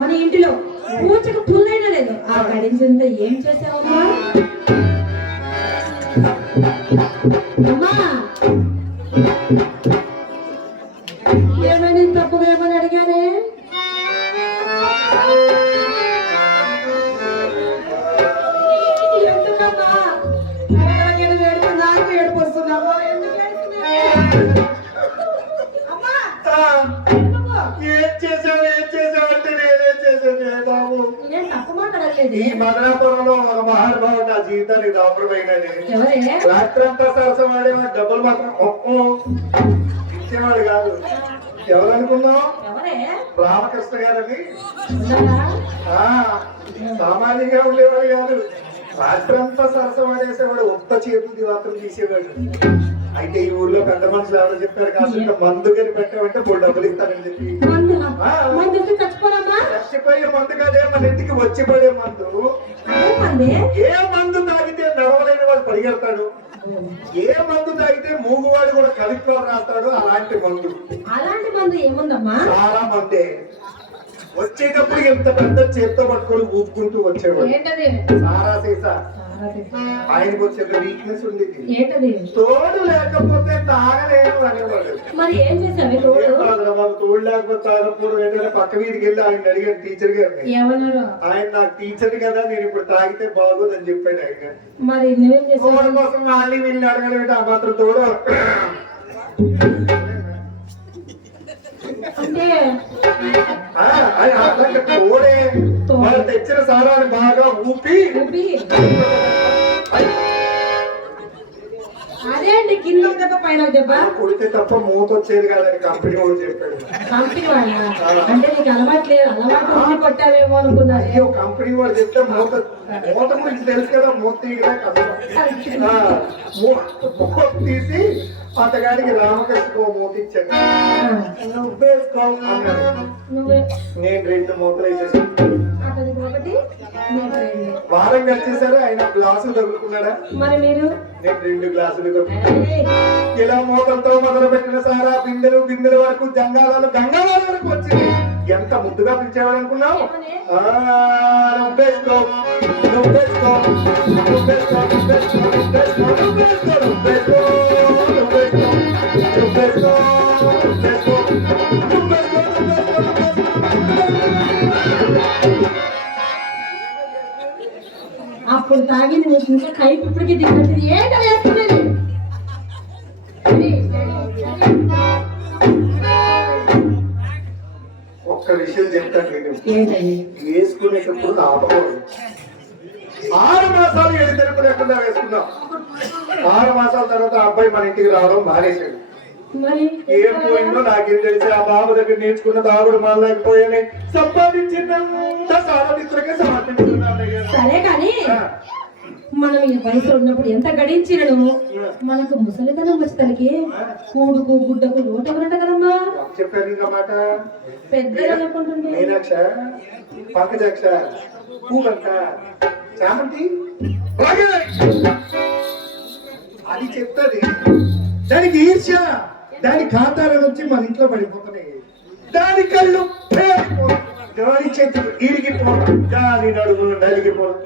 మన ఇంటిలో పూచకు పుల్లైనా లేదు. ఆ గడించింత ఏం చేసావమ్మా? అమ్మా ఏమని తప్పుగా ఏమని అడిగానే? ఎందుకమ్మా నాకు ఏడుపు వస్తుందమ్మా? ఈ మదనాపురంలో ఒక మహానుభావుడు నా జీవితానికి దాపురమైనాడు. రాత్రంతా సరసమాడే డబ్బులు మాత్రం ఇచ్చేవాడు కాదు. ఎవరనుకున్నావు? రామకృష్ణ గారని. సామాన్యంగా ఉండేవాడు కాదు. రాత్రంతా సరసమాడేసేవాడు. ఒక్క చేతుది మాత్రం తీసేవాడు. అయితే ఈ ఊర్లో పెద్ద మనుషులు ఎవరో చెప్పారు, కాస్త మందు కని పెట్టామంటే ఇప్పుడు డబ్బులు ఇస్తానని చెప్పి. చచ్చిపోయే మందు కాదే, మన ఇంటికి వచ్చి పడే మందు. ఏ మందు తాగితే నడవలేని వాడు పరిగెడతాడు, ఏ మందు తాగితే మూగువాడు కూడా కవిత్వాలు రాస్తాడు, అలాంటి మందు. అలాంటి మందు ఏముందమ్మా? చాలా మందే. వచ్చేటప్పుడు ఎంత పెద్ద చేత్తో పట్టుకొని ఊపుకుంటూ వచ్చేవాడు. సారా సీసా. ఆయనకు వచ్చే వీక్నెస్ ఉండేది, తోడు లేకపోతే తాగలేను అనేవాడు. మరి ఏం చేసావు? తోడు లేకపోతే తాగప్పుడు ఏంటంటే పక్క వీధికి వెళ్ళి ఆయన అడిగాను టీచర్ గారిని. ఆయన నాకు టీచర్ కదా, నేను ఇప్పుడు తాగితే బాగోదని చెప్పాడు ఆయన. మరి తోడు కోసం వాళ్ళని వీళ్ళని అడగలేదు. ఆ మాత్రం తోడు తోడే వాళ్ళు తెచ్చిన సారాన్ని బాగా ఊపి అదే అండి, కింద దెబ్బ పైన దెబ్బ కొడితే తప్ప మూత వచ్చేది కాదని కంపెనీ వాడు చెప్పాడు. కంపెనీ వాళ్ళ అంటే నీకు అలవాటు కొట్టావేమో అనుకున్నారు. అయ్యో కంపెనీ వాడు చెప్తే మూత గురించి తెలుసు కదా, మూత తీయగా కష్టం. మూత తీసి అతగాడికి రామకృష్ణ మూత ఇచ్చాను. నువ్వేసుకో అన్నాడు. నేను 2 మూతలు వేసేసి వారం వచ్చేసరి ఆయన గ్లాసులు తగులుకున్నాడా? మరి మీరు? నేను 2 గ్లాసులు ఇలా మూతలతో మొదలు పెట్టిన సారా బిందెలు వరకు గంగాల వరకు వచ్చింది. ఎంత ముద్దుగా పిలిచేవాడు అనుకున్నావు? అప్పుడు తాగింది ఇంకా కైపు ఇప్పటికీ దిగుతుంది. ఏంటో వేసుకునేది. ఒక్క విషయం చెప్తాను మీకు, వేసుకునేటప్పుడు ఆపకూడదు. 6 మాసాలు ఎడి లేకుండా వేసుకున్నాం. 6 మాసాల తర్వాత అబ్బాయి మన ఇంటికి రావడం మానేశాడు. ఏం పోయిందో నాకేం తెలిసి ఆ బాబు దగ్గర నేర్చుకున్న తాగుడు మానలేకపోయానే, సంపాదించినంత సారమిత్రకే సమర్పించుకున్నాను. సరే కానీ మనం ఈ వయసులో ఉన్నప్పుడు ఎంత గడించినను మనకు ముసలితనం వచ్చేసరికి కూడుకు గుడ్డకు లోటవరంట కదమ్మా. చెప్పాను ఇంకా మాట పెద్ద అనుకుంటుంటే మీనాక్ష, పంకజాక్ష, పూవంత, చామంతి అది చెప్తుంది. దానికి ఈర్ష్య, దాని ఖాతాల నుంచి మన ఇంట్లో పడిపోతున్నాయి. దాని కళ్ళు దాని చేతులు ఇరిగిపోవడం, దాని నడుములు నలిగిపోవడం.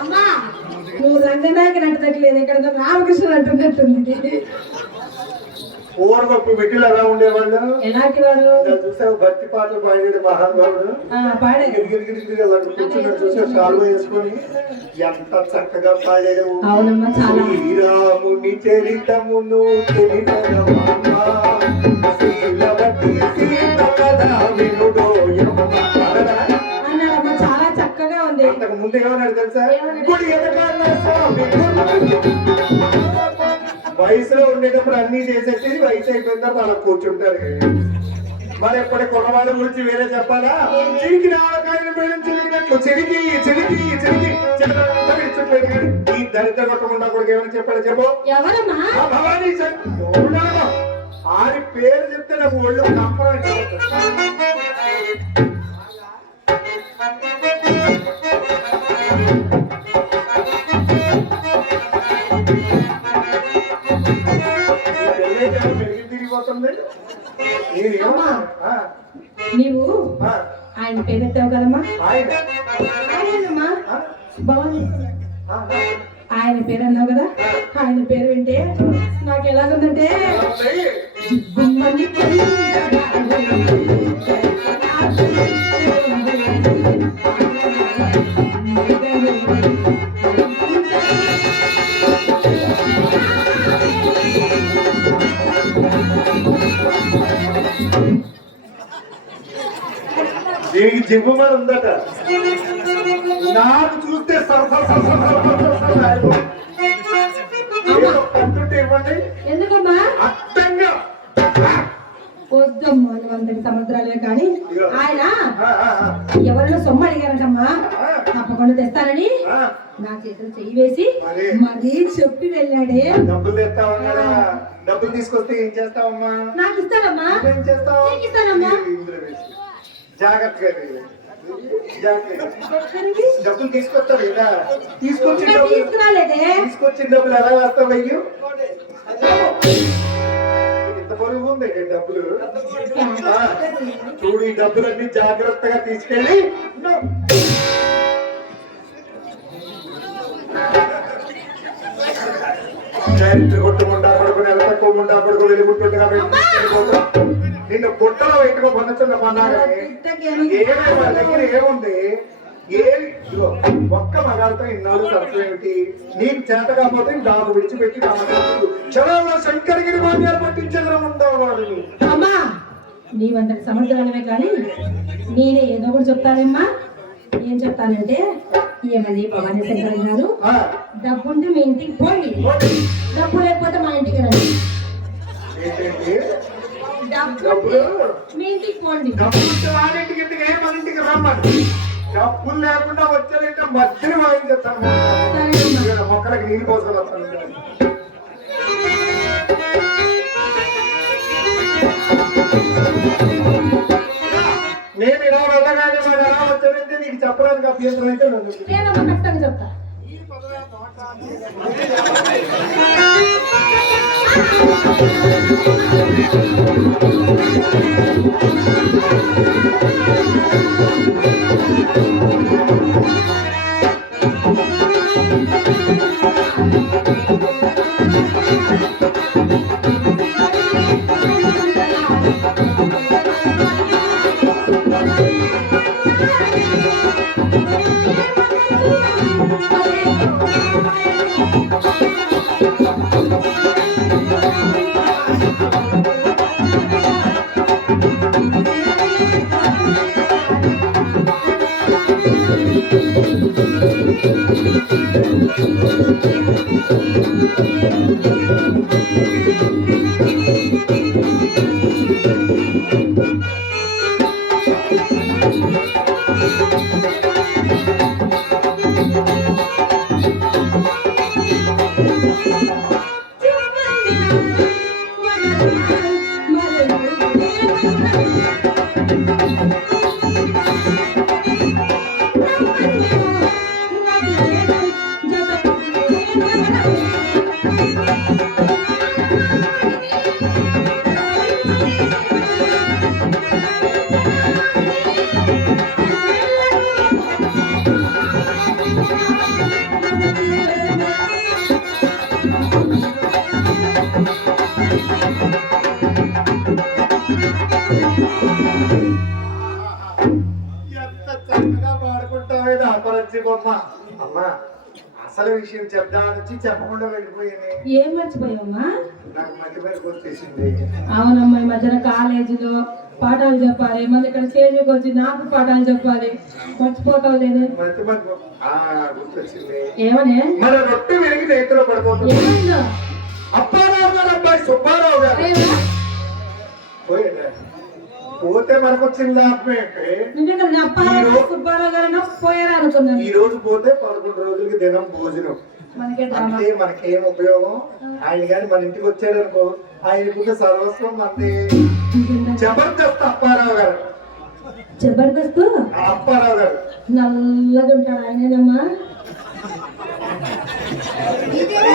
అమ్మా నువ్వు రంగనాయకుని అంటలేదు, ఇక్కడ రామకృష్ణ అంటున్నట్టుంది. పూర్వపు బిడ్డలు ఎలా ఉండేవాళ్ళు? ఎలాంటి వాడు? చూసావు భక్తి పాటలు పాడేది మహానుభావుడు. కూర్చున్నాడు చూసావు, సాల్వ వేసుకొని ఎంత చక్కగా పాడాడు. శ్రీరాముని చరితమును చాలా చక్కగా ఉంది. అంతకు ముందు ఏమన్నాడు తెలుసా? వయసులో ఉండేటప్పుడు అన్ని చేసేసి వయసు అయిపోయిన తర్వాత అలా కూర్చుంటారు. మరి ఎప్పటి కొడవాళ్ళ గురించి వేరే చెప్పాలా? చిరికి నావకాయలు చిరిగినట్లు చిరిగి చిరిగి చిరిగి ఈ దరిద్ర కొట్టకుండా కూడా ఏమైనా చెప్పాడు చెప్పు. భవానీ ఆడి పేరు చెప్తే నాకు ఒళ్ళు కంపరంటే పెరిగి తిరిగిపోతుంది నేనేమన్నా నీవు ఆయన పేరు ఎత్తావు కదమ్మా ఆయన ఆయనమ్మా బాగుంది ఆయన పేరు అన్నావు కదా ఆయన పేరు వింటే నాకు ఎలాగుందంటే గుమ్మని దీనికి జివ్వు మరి ఉందట నాకు చూస్తే కంటుంటే ఇవ్వండి ఎందుకమ్మా అర్థంగా వద్దమ్మా వందకి సముద్రాలే కానీ ఆయన ఎవరిలో సొమ్ము అడిగారంటమ్మా తప్పకుండా తెస్తానని నా చేతులు చెయ్యి వేసి మరీ చెప్పి వెళ్ళాడే. డబ్బులు తెస్తావా డబ్బులు తీసుకొస్తే ఏం చేస్తావమ్మా నాకు ఇస్తానమ్మా ఏం చేస్తావు ఇస్తానమ్మా జాగ్రత్తగా డబ్బులు తీసుకొస్తావు కదా తీసుకొచ్చిన డబ్బులు ఎలా వేస్తావు అయ్యో ఇంత పొరుగు ఉంది డబ్బులు చూడు ఈ డబ్బులన్నీ జాగ్రత్తగా తీసుకెళ్ళి కొట్టు ముండా కొడుకు నెల తక్కువ ముండా కొడుకు వెలుగుంటుండగా నిన్ను గుట్టలో పెట్టుకో పొందుతున్న పన్నాగని ఏమే వాళ్ళ దగ్గర ఏముంది ఒక్క మగాలతో ఇన్నాళ్ళు సరస్సు ఏమిటి నీకు చేత కాకపోతే నాకు విడిచిపెట్టి క్షణంలో శంకరగిరి భాగ్యాలు పట్టించగలం ఉండవు వాడిని. అమ్మా నీవంతటి సముద్రాలమే కానీ నేనే ఏదో ఒకటి చెప్తానమ్మా. ఏం చెప్తానంటే ఏమది భవానీ శంకర్ గారు డబ్బుంటే మీ ఇంటికి పోండి, డబ్బు లేకపోతే మా ఇంటికి రండి. డబ్బులు మీ ఇంటికి పోండి. డబ్బులు లేకుండా వచ్చేదంటే మధ్యన వాయించేస్తాను మొక్కలకి నీళ్ళు పోసుకొని వస్తాను. నేను ఇలా వెళ్ళగానే మరి ఎలా వచ్చానంటే నీకు చెప్పడానికి అభ్యంతరం అయితే ఖచ్చితంగా చెప్తా. అమ్మా అసలు విషయం చెప్దామని చెప్పకుండా వెళ్ళిపోయాను. ఏం మర్చిపోయావమ్మా? నాకు మధ్య మీద గుర్తేసింది. అవునమ్మా, ఈ మధ్యన కాలేజీలో పాఠాలు చెప్పాలి, మళ్ళీ ఇక్కడ స్టేజ్కి వచ్చి నాకు పాఠాలు చెప్పాలి. మర్చిపోతావు లేదు. గుర్తొచ్చింది. ఏమనే మన రొట్టె విరిగి రైతులో పడిపోతుంది. అప్పారావు గారు అబ్బాయి సుబ్బారావు గారు పోయాడా? పోతే మనకు వచ్చింది ఈ రోజు పోతే 11 రోజులకి దినం భోజనం. అంటే మనకేం ఉపయోగం? ఆయన కానీ మన ఇంటికి వచ్చాడనుకో ఆయనకున్న సర్వస్వం మనది. జబర్దస్త్ అప్పారావు గారు. జబర్దస్త్ అప్పారావు గారు నల్లగా ఉంటాడు ఆయనేనమ్మా.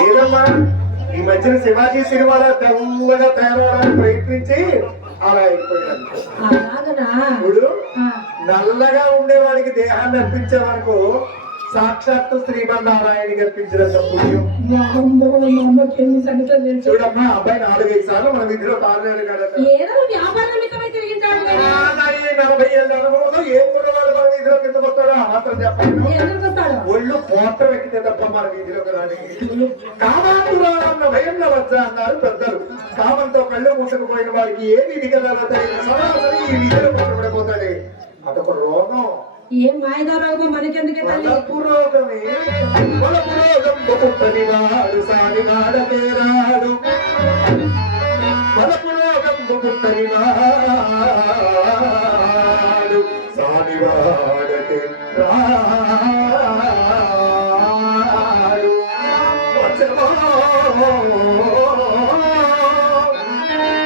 ఏదమ్మా ఈ మధ్యన శివాజీ సినిమాలో తెల్లగా తయారవడానికి ప్రయత్నించి అలా అయిపోయాడు. అలాగనా? ఇప్పుడు ఆ, నల్లగా ఉండేవాడికి దేహాన్ని అర్పించేవరకు సాక్షాత్తు శ్రీమన్నారాయణ కల్పించినంత పుణ్యం. వామ్మో, మా అమ్మకి ఎన్ని సంగతులు తెలుసు. చూడమ్మా, అబ్బాయి 4-5 సార్లు మన విధిలో తారలేడు కదా. ఏదో వ్యాపార నిమిత్తమై తిరిగింటాడు కానీ 40 ఏళ్ళ అనుభవంలో ఏ కుర్రవాడు మన వీధిలో కింద వస్తాడో ఆ మాత్రం చెప్పండి. ఎందుకు వస్తాడు? ఒళ్ళు పోత్రం ఎక్కితే తప్ప మన వీధిలోకి రానికి. కామాంతురాలన్న భయంగా వచ్చా అన్నారు పెద్దలు. కామంతో కళ్ళు మూసుకుపోయిన వారికి ఏ వీధి కదా సరాసరి ఈ వీధిలో పట్టుబడిపోతాడు. అదొక రోగం. ఏం మాయదా రోగం మనకెందుకే తల్లి? వలపు రోగమే వలపు రోగం బొక్కుతని వాడు సాని వాడకే రాడు. వలపు రోగం బొక్కుతని వాడు సాని వాడకే రాడు. వచనమో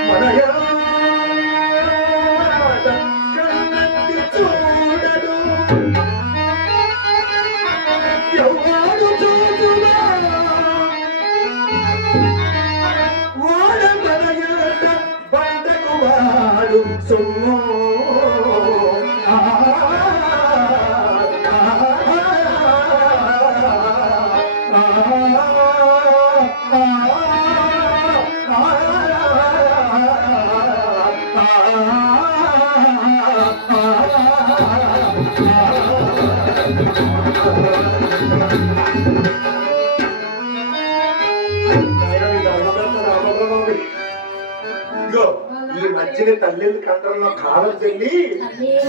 మనయా కన్నెత్తి చూడడు. ఎవడు చూచునా వాడ మనయట బండకు వాడు సొమ్ము. ఇదిగో ఈ మధ్యన తల్లి కండల్లో కాలం చెల్లి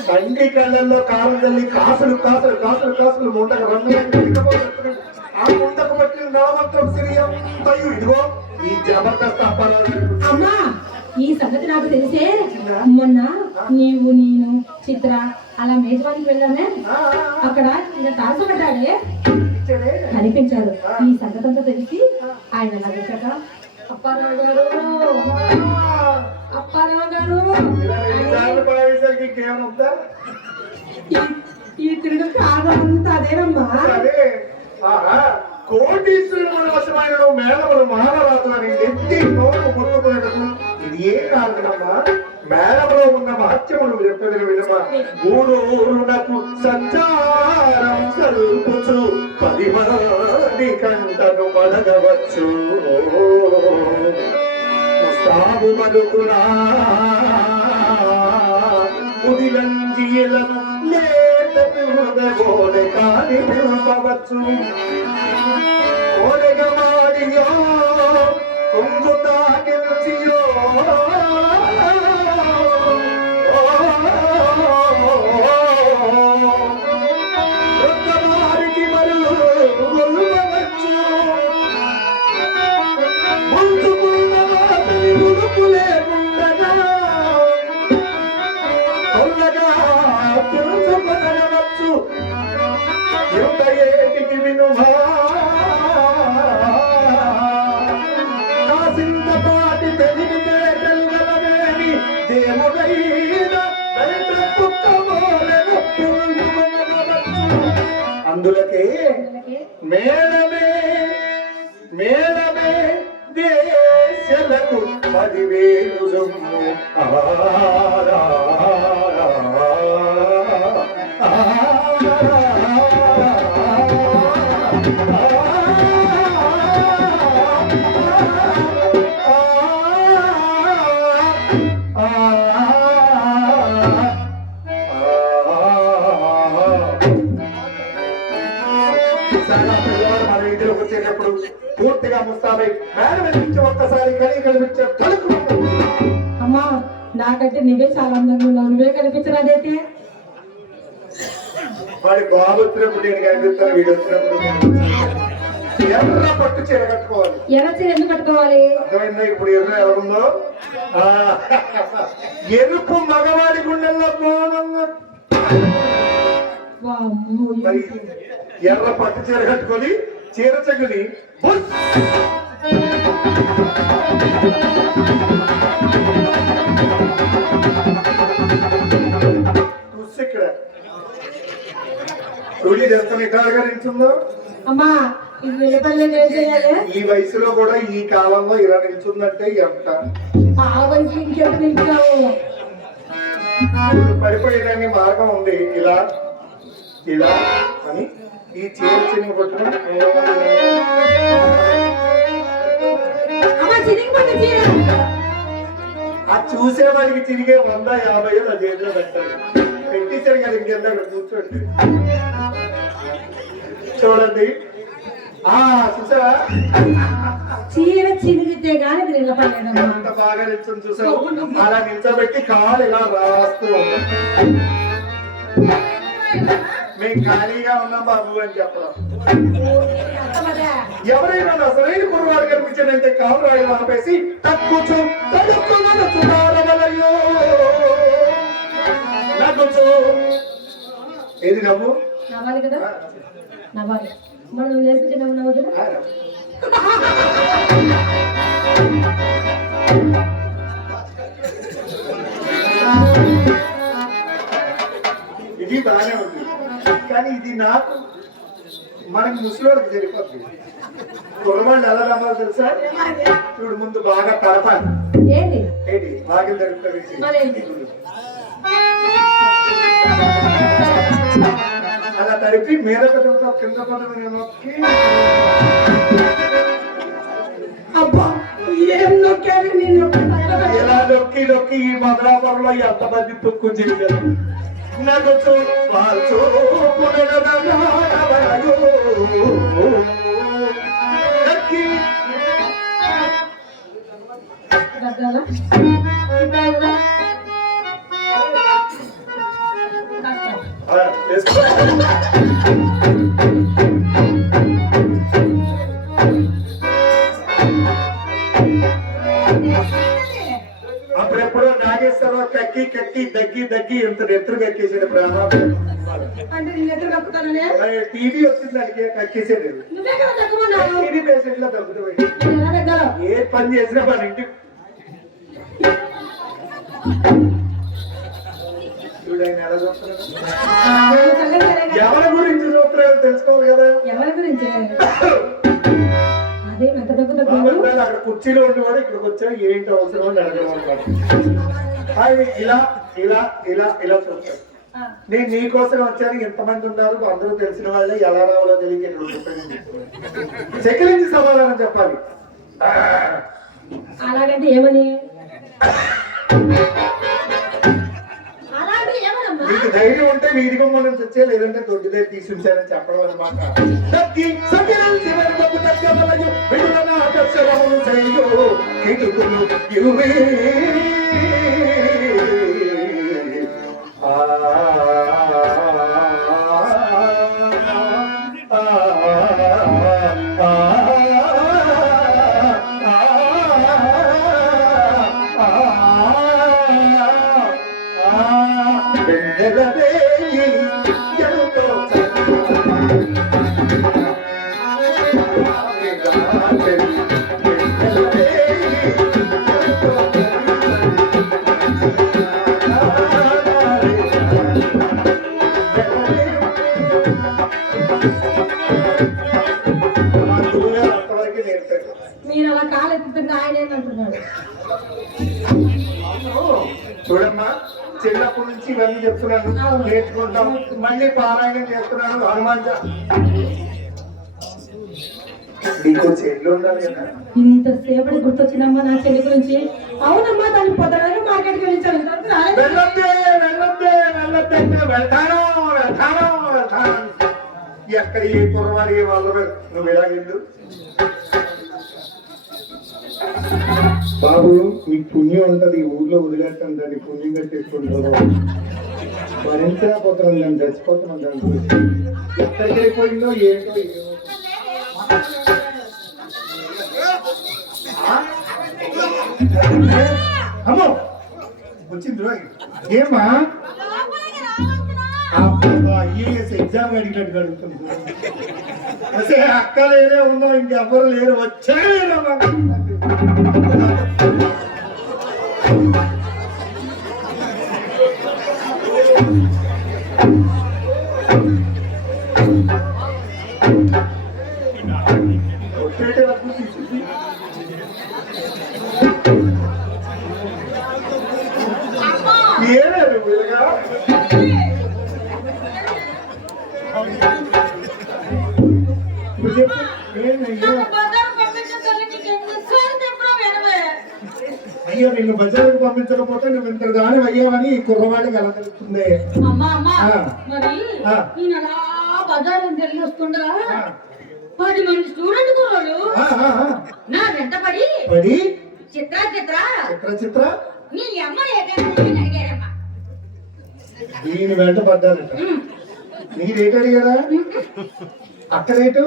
తండ్రి కళ్ళల్లో కాలం చెల్లి కాసులు కాసులు కాసులు కాసులు ముండక ఆ ముండకు పట్టిన నామంత్రం శ్రీయం ఇదిగో ఈ జబర్దస్త్ అప్పారావు. అమ్మా, ఈ సంగతి నాకు తెలిసే. మొన్న నీవు నేను చిత్ర అలా మేజవానికి వెళ్ళామే. అక్కడ ఇంకా తారసపడ్డాడే కనిపించారు. ఈ సంగతి అంతా తెలిసి ఆయన నాకు వచ్చాక అప్పారావు గారు, అప్పారావు గారు ఈ తిరుగు కాదంతా అదేనమ్మా. కోటీశ్వరుడు వశమైన మేళములు మానరాదు అని నెత్తి నోటు ముట్టుకున్నట్టు ఇది ఏ కారణమా? మేళములో ఉన్న మహత్యములు చెప్పిన విధమ గూడూరునకు సంచారం సల్పుచు 10 మంది కంటను పడగవచ్చు. ముస్తాబు మలుకునా ఉదిలంజియలను లేత పిలువగోడె కాని పిలుపవచ్చు. ఓడగమాడియో కొంగు తాకెల్చియో వృద్ధవారికి మరులు గొల్వవచ్చు. ముందుకున్న వాటిని ఉడుపు లేకుండగా తొల్లగా తెలుసుకొనవచ్చు. యుద్ధ ఏటికి వినుమా కాసింతపాటి తెలివితే కలుగలవేని దేవుడైన బయట కుక్కమోలెను పురుగుమనవచ్చు. అందులకే మేళమే మేళమే దేశలకు 10,000 సొమ్ము. మన ఇంటిలోకి వచ్చేటప్పుడు పూర్తిగా ముస్తాబై మేడం నుంచి ఒక్కసారి కనిపించే తలుపు. అమ్మా, నాకంటే నువ్వే చాలా అందంగా ఉన్నావు. నువ్వే కనిపించరాదైతే. వాడి బాబు వచ్చినప్పుడు నేను కనిపిస్తాను, వీడు వచ్చినప్పుడు ఎర్ర పట్టు చీర కట్టుకోవాలి. ఎర్ర చీర ఎందుకు కట్టుకోవాలి? అర్థమైందా ఇప్పుడు ఎర్ర ఎవరుందో? ఎరుపు మగవాడి గుండెల్లో బోనంగా వామ్మో, ఎర్ర పట్టు చీర కట్టుకొని చీర చెగుని ఇక్కడ చూడి చేస్తాను ఇక్కడ నిల్చుందో. అమ్మా, ఇది నిలబడలేదు ఏం చేయాలి? ఈ వయసులో కూడా ఈ కాలంలో ఇలా నిల్చుందంటే ఎంత ఆ వయసు ఇంకెంత నిలిచావు? పడిపోయేదాన్ని మార్గం ఉంది. ఇలా ఇలా అని ఈ చీర చిన్న కొట్టుకుని అమ్మ చిరిగిపోయింది చీర. ఆ చూసేవాడికి తిరిగే 150 నా చేతిలో పెట్టాడు. పెట్టించారు కదా ఇంకెంత కూర్చోండి. చూడండి చూసావా చీర చిరిగితే గానీ ఇది నిలబడలేదమ్మా. ఎంత బాగా నిల్చొని చూసావు. అలా నిల్చోబెట్టి కాలు ఇలా రాస్తూ ఉన్నాం. మేము ఖాళీగా ఉన్నాం బాబు అని చెప్పడం. ఎవరైనా అసలైన కుర్రవాడు కనిపించాడంటే కాలు రాయడం ఆపేసి తక్కుచు ఏది నవ్వు నవ్వాలి కదా, నవ్వాలి. మనం నేర్పించే నవ్వు నవ్వు కదా. ఇది బాగానే ఉంది కానీ ఇది నాకు మనకి ముసలివాళ్ళకి సరిపోతుంది. కుర్రవాళ్ళు ఎలా నమ్మాలి తెలుసా? చూడు ముందు బాగా తడపాలి. ఏంటి ఏంటి బాగా జరుగుతుంది. అలా తడిపి మీద పదవుతా కింద పదవి నొక్కి అబ్బా ఏం నొక్కాను నేను. ఇలా నొక్కి నొక్కి ఈ మధురాపురంలో ఎంతమంది తొక్కు చేయగలరు. నగచు వాచు పునరదనాయో నక్కి గద్దలా అప్పుడెప్పుడో నాగేశ్వరరావు కక్కి కక్కి దగ్గి దగ్గి ఎంత నెత్తురు కక్కేసాడు. ప్రేమ అంటే నేను ఎదురు కక్కుతాననే టీవీ వచ్చింది దానికి కక్కేసాడు. నువ్వే కదా తగ్గమన్నావు. టీవీ పేషెంట్ లో తగ్గుతుంది. ఎలా తగ్గాలో ఏ పని చేసినా మన ఇంటి చూడండి ఎలా చూస్తున్నాడు. ఎవరి గురించి చూస్తున్నారో తెలుసుకోవాలి కదా. ఎవరి గురించి అదే ఎంత తగ్గు అక్కడ కుర్చీలో ఉండేవాడు ఇక్కడికి వచ్చా ఏంటి అవసరం అని అడగమన్నాడు. ఆయన ఇలా ఇలా ఇలా ఇలా చూస్తాడు. నేను నీకోసం వచ్చాను, ఎంతమంది ఉన్నారు అందరూ తెలిసిన వాళ్ళే, ఎలా రావాలో తెలియక చెక్కిలించి సమాధానం చెప్పాలి. అలాగంటే ఏమని? మీకు ధైర్యం ఉంటే వీధిగా మనం వచ్చే, లేదంటే దొడ్డిదే తీసి ఉంచారని చెప్పడం అనమాట. మీరు అలా కాలు ఎత్తుతుంటే ఆయన ఏమంటున్నాడు? చూడమ్మా, చిన్నప్పటి నుంచి ఇవన్నీ చెప్తున్నాను, నేర్చుకుంటాం. మళ్ళీ పారాయణం చేస్తున్నాను. హనుమాన్ నీకు చెల్లి ఉండాలి కదా. ఇంతసేపటి గుర్తొచ్చిందమ్మా నా చెల్లి గురించి. అవునమ్మా, దాన్ని పొద్దున మార్కెట్కి వెళ్ళించాను. ఎక్కడ ఏ కుర్రవాడి వాళ్ళు నువ్వు ఎలా వెళ్ళు బాబు. మీకు పుణ్యం ఉంటది, ఊర్లో వదిలేస్తాను దాన్ని పుణ్యం కట్టేసుకుంటారు. భరించలేకపోతున్నాం, దాన్ని చచ్చిపోతున్నాం. దాని గురించి ఎక్కడికి వెళ్ళిపోయిందో ఏంటో అమ్మో వచ్చింది రోయ్. ఏమా ఐఏఎస్ ఎగ్జామ్ అడిగినట్టు అడుగుతుంది. అసే అక్క లేదే ఉందా, ఇంకెవ్వరు లేరు, వచ్చే ఏమే నువ్వు ఇలాగా? ఇప్పుడు చెప్పు ఏమయ్యా? అయ్యో నిన్ను బజారుకు పంపించకపోతే నువ్వు ఇంత దాని అయ్యావని ఈ కుర్రవాడికి ఎలా తెలుస్తుంది? మరి ఈయన అలా బజారు తిరిగి వస్తుండగా 10 మంది స్టూడెంట్ కుర్రోళ్ళు నా వెంట పడి చిత్ర చిత్ర చిత్ర చిత్ర నీ అమ్మ అడిగారమ్మా. ఈయన వెంట పడ్డారట. నీ రేట్ అడిగారా? అక్క రేటు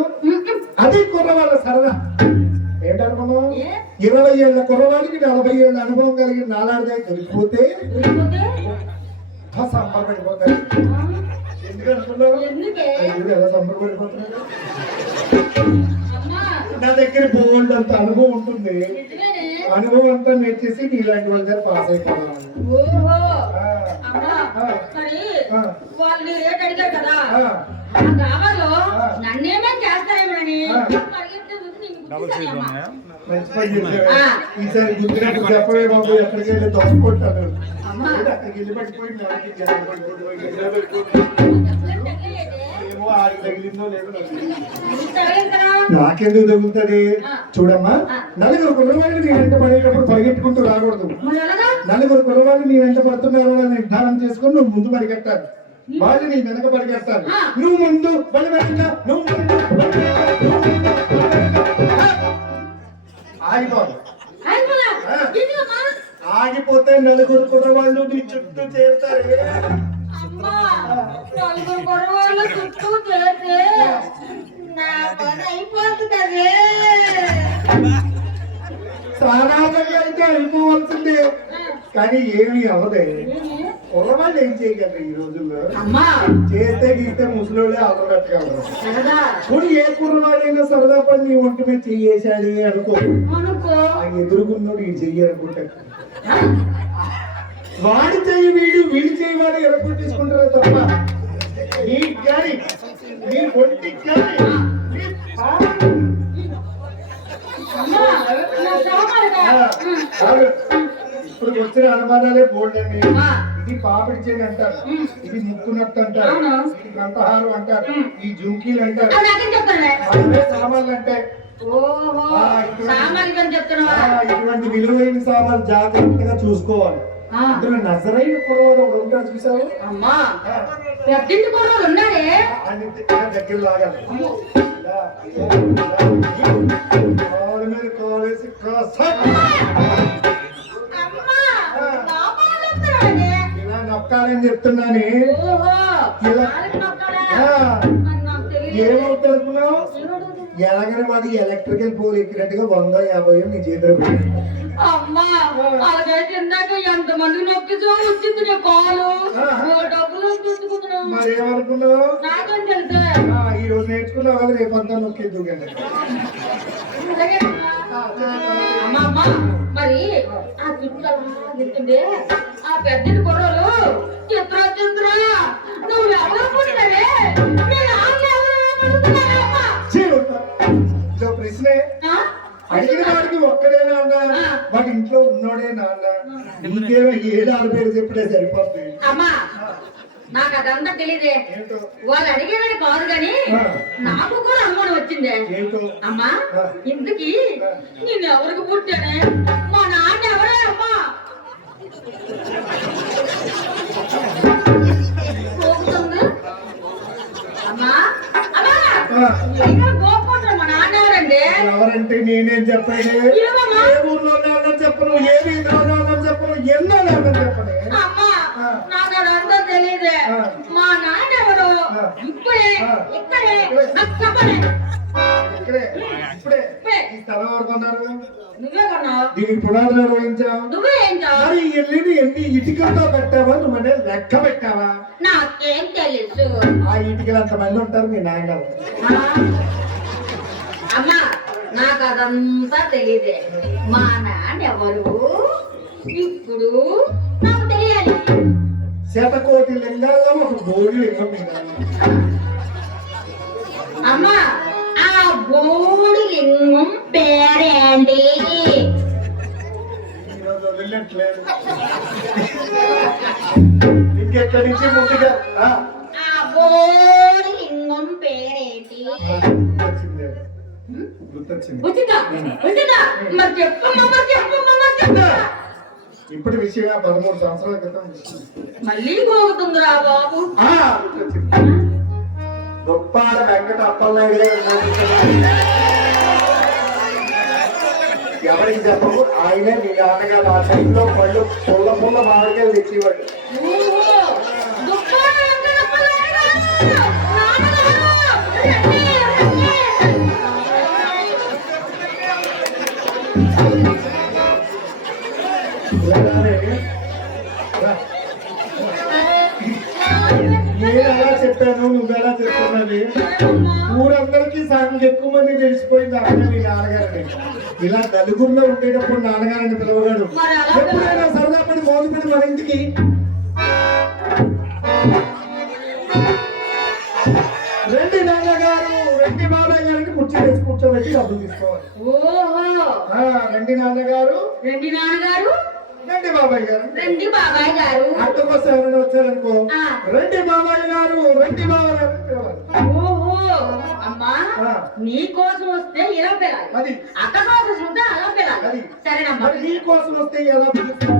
అది కుర్రవాళ్ళ సరదా. ఏంటనుకున్నావు? 20 ఏళ్ల కుర్రవాడికి 40 ఏళ్ల అనుభవం కలిగిన నాలాడితే కలిగిపోతే సంబరపడిపోతాయి. ఎందుకనుకున్నావు? ఎలా సంబరపడిపోతున్నాడు? నా దగ్గర బోల్డ్ అంత అనుభవం ఉంటుంది. అనుభవం అంతా నేర్చేసి నీలాంటి వాళ్ళ దగ్గర పాస్ అయిపోవాలి. వాళ్ళు రేట్ అడిగారు కదా నన్నేమేం చేస్తారేమోనని మంచి పని చేశారు. ఈసారి గుర్తున్నప్పుడు చెప్పవే బాబు, ఎక్కడికి వెళ్ళి దొంగకొట్టాను. అక్కడికి వెళ్ళి పడిపోయి ఏమో ఆడికి తగిలిందో లేదో నాకెందుకు తగులుతుంది? చూడమ్మా, నలుగురు కుర్రవాళ్ళు నీ వెంట పడేటప్పుడు పరిగెట్టుకుంటూ రాకూడదు. నలుగురు కుర్రవాళ్ళు నీ వెంట పడుతున్నారు అని నిర్ధారణ చేసుకుని నువ్వు ముందు పరిగెట్టాలి. వాళ్ళు నీ వెనక పరిగెత్తాలి. నువ్వు ముందు వాళ్ళు వెనక, నువ్వు ముందు ఆగిపోదు. ఆగిపోతే నలుగురు కుర్రవాళ్ళు నీ చుట్టూ చేరుతారు. సాధారణంగా అయితే అయిపోవాల్సిందే, కానీ ఏమి అవదే. కుర్రవాళ్ళు ఏం చేయగలరు ఈ రోజుల్లో? చేస్తే గీస్తే ముసలోళ్ళే అలగట్టగలరు. ఇప్పుడు ఏ కుర్రవాడైనా సరదా పని నీ ఒంటి మీద చెయ్యేశాడు అనుకో, ఆ ఎదురుగున్నోడు ఈ చెయ్యనుకుంటా. వాడి చెయ్యి వీడి చెయ్యి వాడు ఎరగొట్టేసుకుంటారు తప్ప నీ కానీ నీ ఒంటికి కానీ ఇప్పుడు వచ్చిన అనుమానాలే బోల్డ్ అండి. ఇది పాపిడి చేయి అంటారు, ఇది ముక్కునట్టు అంటారు, ఇది కంఠహారం అంటారు, ఈ జుంకీలు అంటారు, సామాన్లు అంటే ఇటువంటి విలువైన సామాన్లు జాగ్రత్తగా చూసుకోవాలి. అందులో నజరైన కుర్రవాడు ఒకడు ఉంటాడు, చూసావు? దగ్గర లాగాలి. ఇలా నొక్కాలని చెప్తున్నాను. ఏమవుతున్నావు? ఎలాగనే మాది ఎలక్ట్రికల్ పోల్ ఎక్కినట్టుగా 150 నీ చేతిలో పెట్టి అమ్మా అలాగైతే ఇందాక ఎంతమంది నొక్కితో వచ్చింది నీ కాలు డబ్బులు మరేమనుకున్నావు? నాకేం తెలుసా? ఈ రోజు నేర్చుకున్నావు కదా, రేపంతా నొక్కేద్దు కదా. అమ్మా మరి ఆ చుట్టూ ఆ పెద్ద కుర్రలు చిత్ర చిత్ర నువ్వు ఎవరు పుట్టినవే ప్రశ్నే అడిగిన వాడికి ఒక్కడేనా అన్నా, వాడి ఇంట్లో ఉన్నోడే నాన్న. నీకేమో 7-6 పేరు చెప్పడే సరిపోతుంది. అమ్మా నాకు అదంతా తెలియదే. వాళ్ళు అడిగేదని కాదు కానీ నాకు కూడా అనుమానం వచ్చిందే. అమ్మా ఇంతకీ నేను ఎవరికి పుట్టానే? మా నాన్న ఎవరే అమ్మా? అమ్మా గోపుకుంటారు. మా నాన్న ఎవరండి? ఎవరంటే నేనేం చెప్పండి? ఏ ఊర్లో నాన్న చెప్పను, ఏ వీధిలో నాన్న చెప్పను, ఎన్నో నాన్న చెప్పను. అమ్మా నాకు అదంతా తెలియదే. మా నాన్న ఎవరు? ఇప్పుడే ఇక్కడే నాకు చెప్పలే. ఇప్పుడే ఈ స్థలం ఎవరు కొన్నారు? నువ్వే కొన్నావు. దీనికి పునాదులు నిర్వహించావు. నువ్వే ఏంటావు? మరి ఇల్లుని ఎన్ని ఇటుకలతో కట్టావా? నువ్వు అనేది లెక్క పెట్టావా? నాకేం తెలుసు. ఆ ఇటుకలు అంతమంది ఉంటారు మీ నాయనగారు. అమ్మా నాకు అదంతా తెలియదే. మా నాన్న ఎవరు ఇప్పుడు నాకు తెలియాలి. 100 కోటి లింగాల్లో ఒక బోడి లింగం మీద. అమ్మా ఆ బోడి లింగం పేరేంటి? ఈరోజు వదిలినట్లేదు. ఇంకెక్కడి నుంచి ముందుగా లింగం పేరేంటి? వచ్చింది గుర్తొచ్చింది. వచ్చిందా? వచ్చిందా? మరి చెప్పమ్మా, మరి చెప్పమ్మా, మరి చెప్పమ్మా. ఇప్పుడు విషయం 13 సంవత్సరాల క్రితం మళ్ళీ పోగుతుందిరా బాబు. గుర్తొచ్చింది. గొప్పాడ వెంకట అప్పలనాయుడు గారు ఎవరికి చెప్పము, ఆయనే మీ నాన్నగారు ఆ టైంలో పళ్ళు పుల్ల పుల్ల మామిడికాయలు తెచ్చేవాడు. ఓహో, దుప్పాడ వెంకటప్పలనాయుడు గారు, నాన్నగారు, రండి, రండి. నేను ఎలా చెప్పాను, నువ్వు ఎలా చెప్తున్నది? ఊరందరికీ సగం ఎక్కువ మంది తెలిసిపోయింది అక్కడ మీ నాన్నగారిని. ఇలా నలుగురిలో ఉండేటప్పుడు నాన్నగారిని పిలవగాడు. ఎప్పుడైనా సరదా పడి మోదుపడి మన ఇంటికి రెండి నాన్నగారు, రెండి బాబాయ్ గారిని కుర్చీ వేసి కూర్చోబెట్టి డబ్బులు తీసుకోవాలి. ఓహో, రెండి నాన్నగారు, రండి నాన్నగారు, రెండి బాబాయ్ గారు. రండి బాబాయ్ గారు. అట్ట కోసం ఎవరైనా వచ్చారనుకో, రెండి బాబాయ్ గారు, రెండి బాబాయ్ గారు పిలవాలి. ఓహో, అమ్మా, నీ కోసం వస్తే ఇలా పిలాలి, అది అక్క కోసం వస్తే అలా పిలాలి. అది. సరేనమ్మా. మరి నీ కోసం వస్తే ఎలా పిలుస్తావు?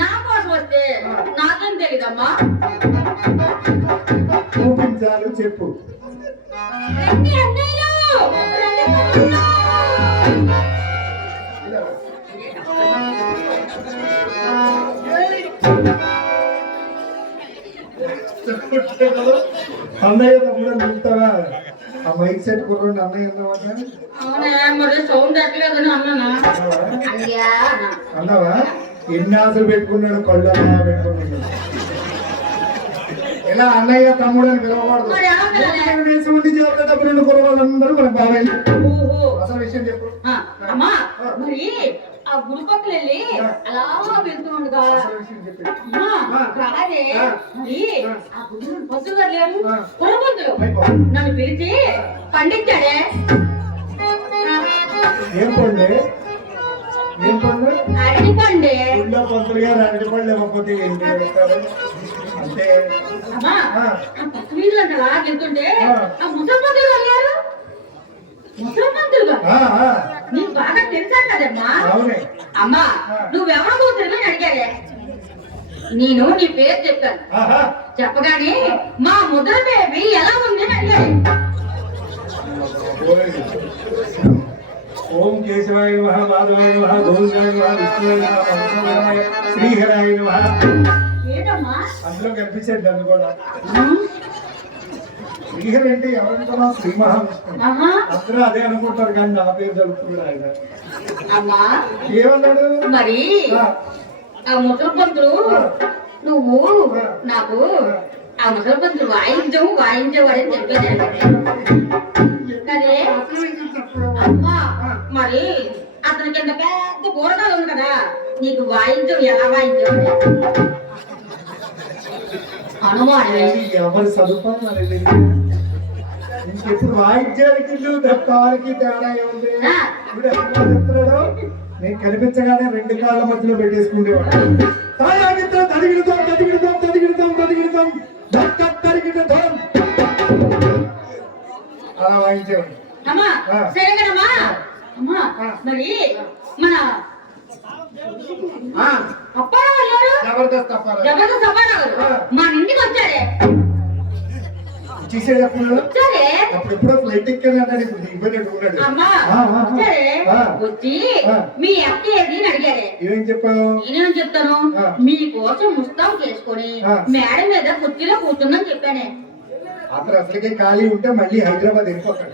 నా కోసం వస్తే నాకేం తెలీదమ్మా. చూపించాలి, చెప్పు. రండి అన్నయ్యలు, రండి తమ్ముళ్ళు. ఇలా. అన్నయ్య తమ్ముడు వెళ్తావా? ఆ మైక్ సెట్ కుర్రండి అన్నయ్య అన్నావా? అవునా, మరి సౌండ్ ఎక్కలేదని అన్నానా? అన్నయ్యా అన్నా. అన్నావా? ఎన్ని ఆశలు పెట్టుకున్నాడు, కళ్ళు అలా పెట్టుకున్నాడు. ఇలా అన్నయ్య తమ్ముడు అని పిలవకూడదు. మరి ఎలా పిలవాలి? వేసి ఉండి చేపేటప్పుడు రెండు కుర్రవాళ్ళందరూ మన బాబాయ్. ఓహో, అసలు విషయం చెప్పు. అమ్మా, మరి ఆ గుడి పక్కన వెళ్ళి అలా వెళ్తుండగా అసలు విషయం చెప్పు. రాదే, మరి ఆ గుడి పశువు గారు లేరు, పొలపంతులు అయిపో. నన్ను పిలిచి పండించాడే. ఏం పండు? ఏం పండు? అరటి పండే. ఊళ్ళో పంతులు గారు అరటి పళ్ళు ఇవ్వకపోతే ఏం చేస్తారు? అంటే అమ్మా, ఆ పశువులు అంటే అలా వెళ్తుంటే ఆ ముసలి పంతులు గారు లేరు, ముసలి పంతులు గారు నీకు బాగా తెలుసా కదమ్మా? అవునే. అమ్మా, నువ్వెవరు కూతురు అడిగారే. నేను నీ పేరు చెప్పాను. చెప్పగానే మా ముద్ర బేబీ ఎలా ఉంది అని అడిగాడు. ఓం కేశవాయ నమః, మాధవాయ నమః, గోవిందాయ నమః, విష్ణువాయ నమః, వంశనాయ శ్రీహరాయ నమః. ఏంటమ్మా అందులో కనిపించేది దాన్ని కూడా. శ్రీహరి అంటే ఎవరంటున్నా? శ్రీ మహావిష్ణువు. అందరూ అదే అనుకుంటారు కానీ నా పేరు జరుపుతున్నాడు ఆయన. అమ్మా, ఏమన్నాడు మరి ఆ ముసలి పంతులు నువ్వు నాకు ఆ ముసలి పంతులు వాయించవు అని చెప్పేది. కానీ అమ్మా, మరి అతనికి ఎంత పెద్ద కూరగాయలు ఉంది కదా, నీకు వాయించవు ఎలా వాయించవు అనుమానం. ఎవరి సదుపాయం ఇంకెప్పుడు వాయిద్యానికి తప్పాలకి తేడా ఏముంది? ఇప్పుడు ఎక్కడ చెప్తున్నాడు? నేను కనిపించగానే రెండు కాళ్ళ మధ్యలో పెట్టేసుకునేవాడు. తాయాగితో తదిగిడుతాం తదిగిడుతాం తదిగిడుతాం తదిగిడుతాం తదిగిడుతాం అలా వాయించేవాడు. అమ్మా, సరే కదమ్మా. అమ్మా, మరి మన అప్పారావు గారు, జబర్దస్త్ అప్పారావు గారు మన ఇంటికి వచ్చాడే. చేసేటప్పుడు సరే అప్పుడెప్పుడో ఫ్లైట్ ఎక్కాను అన్నాడు. ఇప్పుడు దిగిపోయినట్టు ఉన్నాడు. అమ్మా, సరే వచ్చి మీ అక్క ఏది అని అడిగారే. ఏం చెప్పావు? నేనేం చెప్తాను, మీకోసం ముస్తాం చేసుకొని మేడ మీద కుర్చీలో కూర్చుందని చెప్పానే. అతను అసలుకే ఖాళీ ఉంటే మళ్ళీ హైదరాబాద్ వెళ్ళిపోతాడు.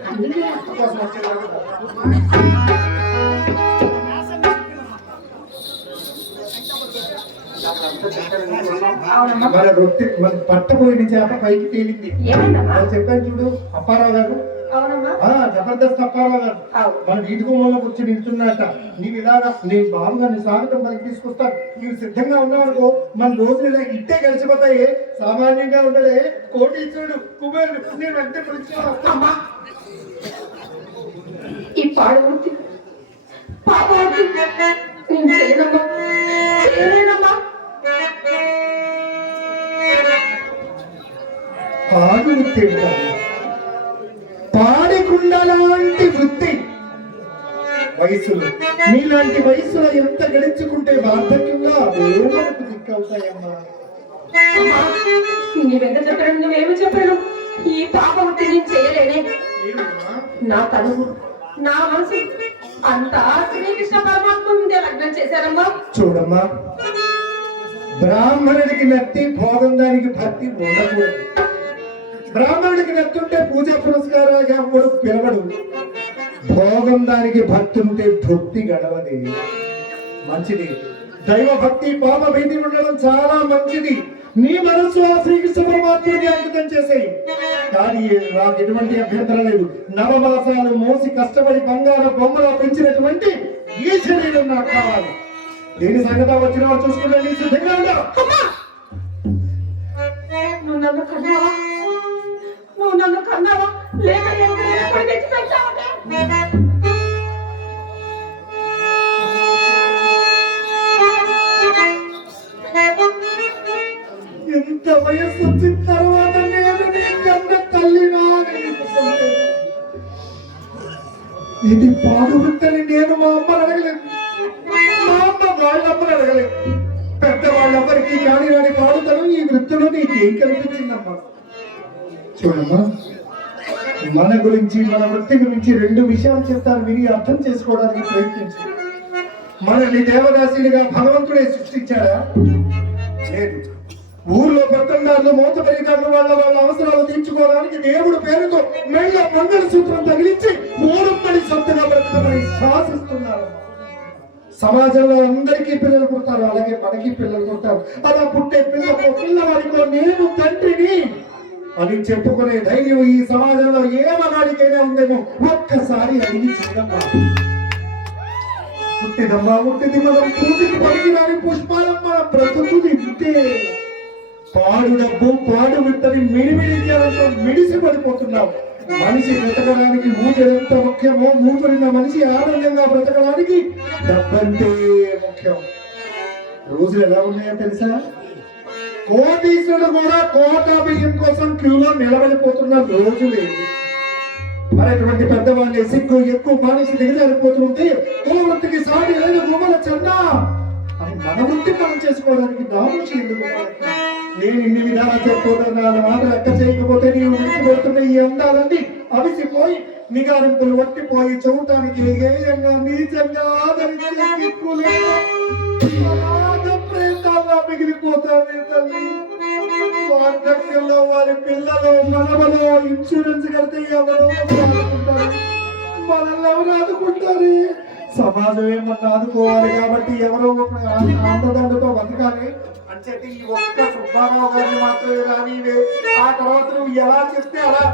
మన రొట్టె మన పట్టపోయిన చేప పైకి తేలింది. చెప్పాను చూడు అప్పారావు గారు. జబర్దస్త్ అప్పారావు గారు మన వీటి గుమ్మంలో కూర్చొని నిల్చున్నట్ట. నీవు ఇలాగా నేను బాబుగా నీ స్వాగతం పలికి తీసుకొస్తాను, నీవు సిద్ధంగా ఉన్నావు అనుకో, మన రోజులు ఇలా ఇట్టే గడిచిపోతాయి. సామాన్యంగా ఉండడే కోటీశ్వరుడు కుబేరుడు నేను అంటే పిలిచి వస్తామా. ఈ పాడు పాప నేను చేయనమ్మా, చేయలేనమ్మా. పాడు వృత్తి అంటారు. పాడికుండలాంటి వృత్తి వయసులో, మీలాంటి వయసులో ఎంత గడించుకుంటే వార్ధక్యంగా అవే మనకు దిక్కవుతాయమ్మా. అమ్మా, నీవెంత చెప్పాను, నువ్వేమి చెప్పాను? ఈ పాప వృత్తి నేను చేయలేనే. నా తనువు, నా మనసు అంతా శ్రీకృష్ణ పరమాత్మ ముందే లగ్నం చేశారమ్మా. చూడమ్మా, బ్రాహ్మణుడికి నత్తి భోగం దానికి భక్తి ఉండకూడదు. బ్రాహ్మణుడికి నత్తుంటే పూజా పురస్కారాలుగా ఎవడు పిలవడు. భోగం దానికి భక్తి ఉంటే భక్తి గడవది. మంచిది, దైవ భక్తి పాప భీతి ఉండడం చాలా మంచిది. నీ మనసు ఆ శ్రీకృష్ణ పరమాత్ముడికి అంకితం చేసేయి. కానీ నాకు ఎటువంటి అభ్యంతరం లేదు. నవమాసాలు మోసి కష్టపడి బంగారు బొమ్మలో పెంచినటువంటి ఈ శరీరం నాకు కావాలి. దేని సంగత వచ్చిన వాళ్ళు చూసుకుంటే నీ సిద్ధంగా ఉందా? నువ్వు నన్ను కన్నావా? నువ్వు నన్ను కన్నావా? లేక ఎక్కడైనా పడి తెచ్చి పెంచావా? ఎంత వయస్సు వచ్చిన తర్వాత నేను నీ కన్న తల్లినా అని నీకు సందేహం. ఇది పాడు వృత్తని నేను మా అమ్మని అడగలేదు, మా అమ్మ వాళ్ళమ్మని అడగలేదు. పెద్దవాళ్ళెవరికి కాని రాని పాడుతనం ఈ వృత్తిలో నీకేం కనిపించిందమ్మా? చూడమ్మా, మన గురించి మన వృత్తి గురించి రెండు విషయాలు చెప్తాను, విని అర్థం చేసుకోవడానికి ప్రయత్నించు. మనల్ని దేవదాసినిగా భగవంతుడే సృష్టించాడా? లేదు. ఊర్లో పెత్తందారులు మోతపరిగారులు వాళ్ళ అవసరాలు తీర్చుకోవడానికి దేవుడు పేరుతో మెళ్ళ మంగళ సూత్రం తగిలించి మూడుపడి సొంతగా బ్రతకమని శాసిస్తున్నారు. సమాజంలో అందరికీ పిల్లలు పుడతారు, అలాగే మనకి పిల్లలు పుడతారు. అలా పుట్టే పిల్లవాడికో నేను తండ్రిని అని చెప్పుకునే ధైర్యం ఈ సమాజంలో ఏ మగాడికైనా ఉందేమో ఒక్కసారి అడిగి చూడమ్మా. పుట్టిదమ్మా పుట్టిది మనం పూజకి పనికిరాని పుష్పాలమ్మ, బ్రతుకుది ఇంతే. పాడు డబ్బు పాడు విత్తని మిడిమిడించడంతో మిడిసి పడిపోతున్నాం. మనిషి బ్రతకడానికి ఊపిరి ఎంత ముఖ్యమో, ఊపిరిన మనిషి ఆరోగ్యంగా బ్రతకడానికి డబ్బంతే ముఖ్యం. రోజులు ఎలా ఉన్నాయో తెలుసా? కోటీశ్వరుడు కూడా కోటా బియ్యం కోసం క్యూలో నిలబడిపోతున్న రోజులే. మరి అటువంటి పెద్దవాళ్ళే సిగ్గు ఎక్కువ మనిషి దిగజారిపోతుంటే ఓ వృత్తికి సాటి లేదు గుమ్మల చన్నా అని మన వృత్తి మనం చేసుకోవడానికి దాముచి ఎందుకు? నేను ఇన్ని విధాలు చెప్పుకోవడం మాట లెక్క చేయకపోతే నీవు విడిచిపెడుతున్న ఈ అందాలన్నీ అవిసిపోయి నిగారింపులు వట్టిపోయి చూడటానికి ఏయంగా నీచంగా ఆదరించే ప్రేతాల్లో మిగిలిపోతానే తల్లి. వార్ధక్యంలో వారి పిల్లలు మనవలో ఇన్సూరెన్స్ కడితే ఎవరో ఆదుకుంటారు, మనల్ని ఎవరు ఆదుకుంటారు? సమాజం ఏమన్నా ఆదుకోవాలి కాబట్టి ఎవరో ఒక ఆందోళనతో బతకాలి అని చెప్పి ఈ ఒక్క సుబ్బారావు గారిని మాత్రమే రానివే. ఆ తర్వాత నువ్వు ఎలా చెప్తే అలా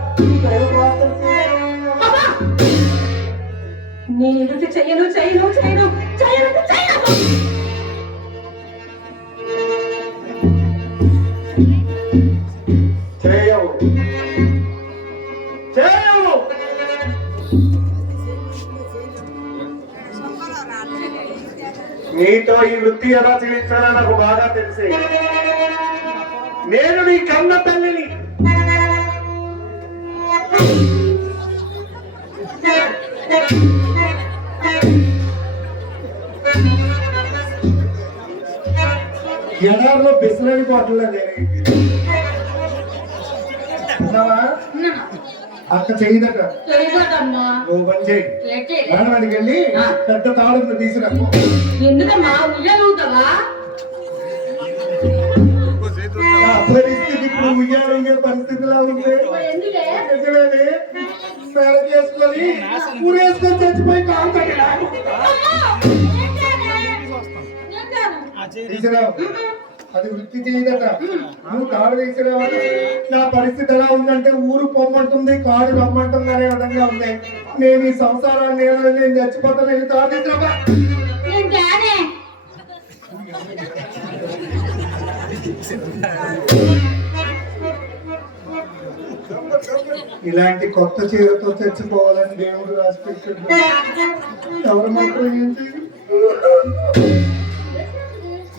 నేను ఎదుటి చెయ్యను చెయ్యను చెయ్యను చెయ్యను చెయ్యను. చేయవు చేయవు. నీతో ఈ వృత్తి ఎలా చేయించాలో నాకు బాగా తెలిసే. నేను నీ కన్న తల్లిని. ఎడారిలో బిస్లరీ బాటిల్ అక్క చేయదట. నువ్వు పని చేయి, మేడవాడికి వెళ్ళి పెద్ద తాడు తీసుకురా. ఎందుకమ్మా ఉయ్యాలుతావా? పరిస్థితి ఇప్పుడు ఉయ్యాలయ్యే పరిస్థితిలా ఉంది. వేసుకొని ఊరేసుకొని చచ్చిపోయి కాదు తీసుకురావు. అది వృత్తి చేయదట. నువ్వు కాడు తీసుకురావాలి. నా పరిస్థితి ఎలా ఉందంటే ఊరు పొమ్మంటుంది, కాడు రమ్మంటుంది అనే విధంగా ఉంది. నేను ఈ సంసారాన్ని నేను చచ్చిపోతాను. నేను తాడు తీసుకురా. ఇలాంటి కొత్త చీరతో చచ్చిపోవాలని దేవుడు రాసి పెట్టాడు. ఎవరు మాత్రం ఏంటి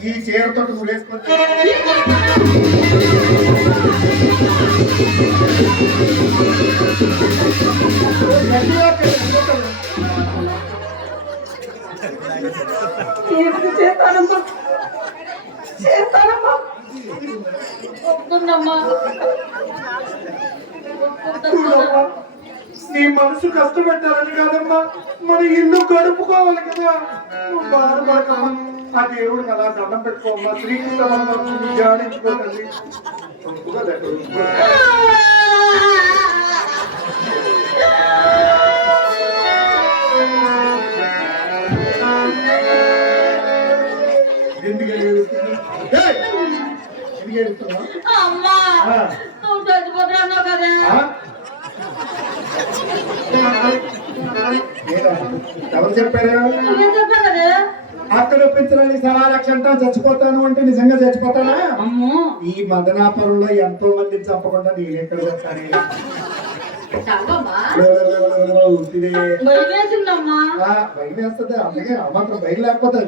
ఈ చీరతో నువ్వు వేసుకొని చేస్తానమ్మా చేస్తానమ్మా ఒప్పుకుందమ్మా నీ మనసు కష్టపెట్టాలని కాదమ్మా మన ఇల్లు గడుపుకోవాలి కదా నువ్వు బాధపడకమ్మా ఆ దేవుడు కదా దండం పెట్టుకోమ్మా శ్రీకృష్ణ జాడించుకోకండి అమ్మా నువ్వు చచ్చిపోతున్నావు కదా ఎవరు చెప్పారు నువ్వేం చెప్పావు కదా అక్కడ ఒప్పించాలని 1,00,000 అంటా చచ్చిపోతాను అంటే నిజంగా చచ్చిపోతానా అమ్మో ఈ మదనాపురంలో ఎంతో మందిని చంపకుండా నేను ఎక్కడ చెప్తాను భయమేసిందమ్మా భయం వేస్తుంది అందుకే మాత్రం భయం లేకపోతే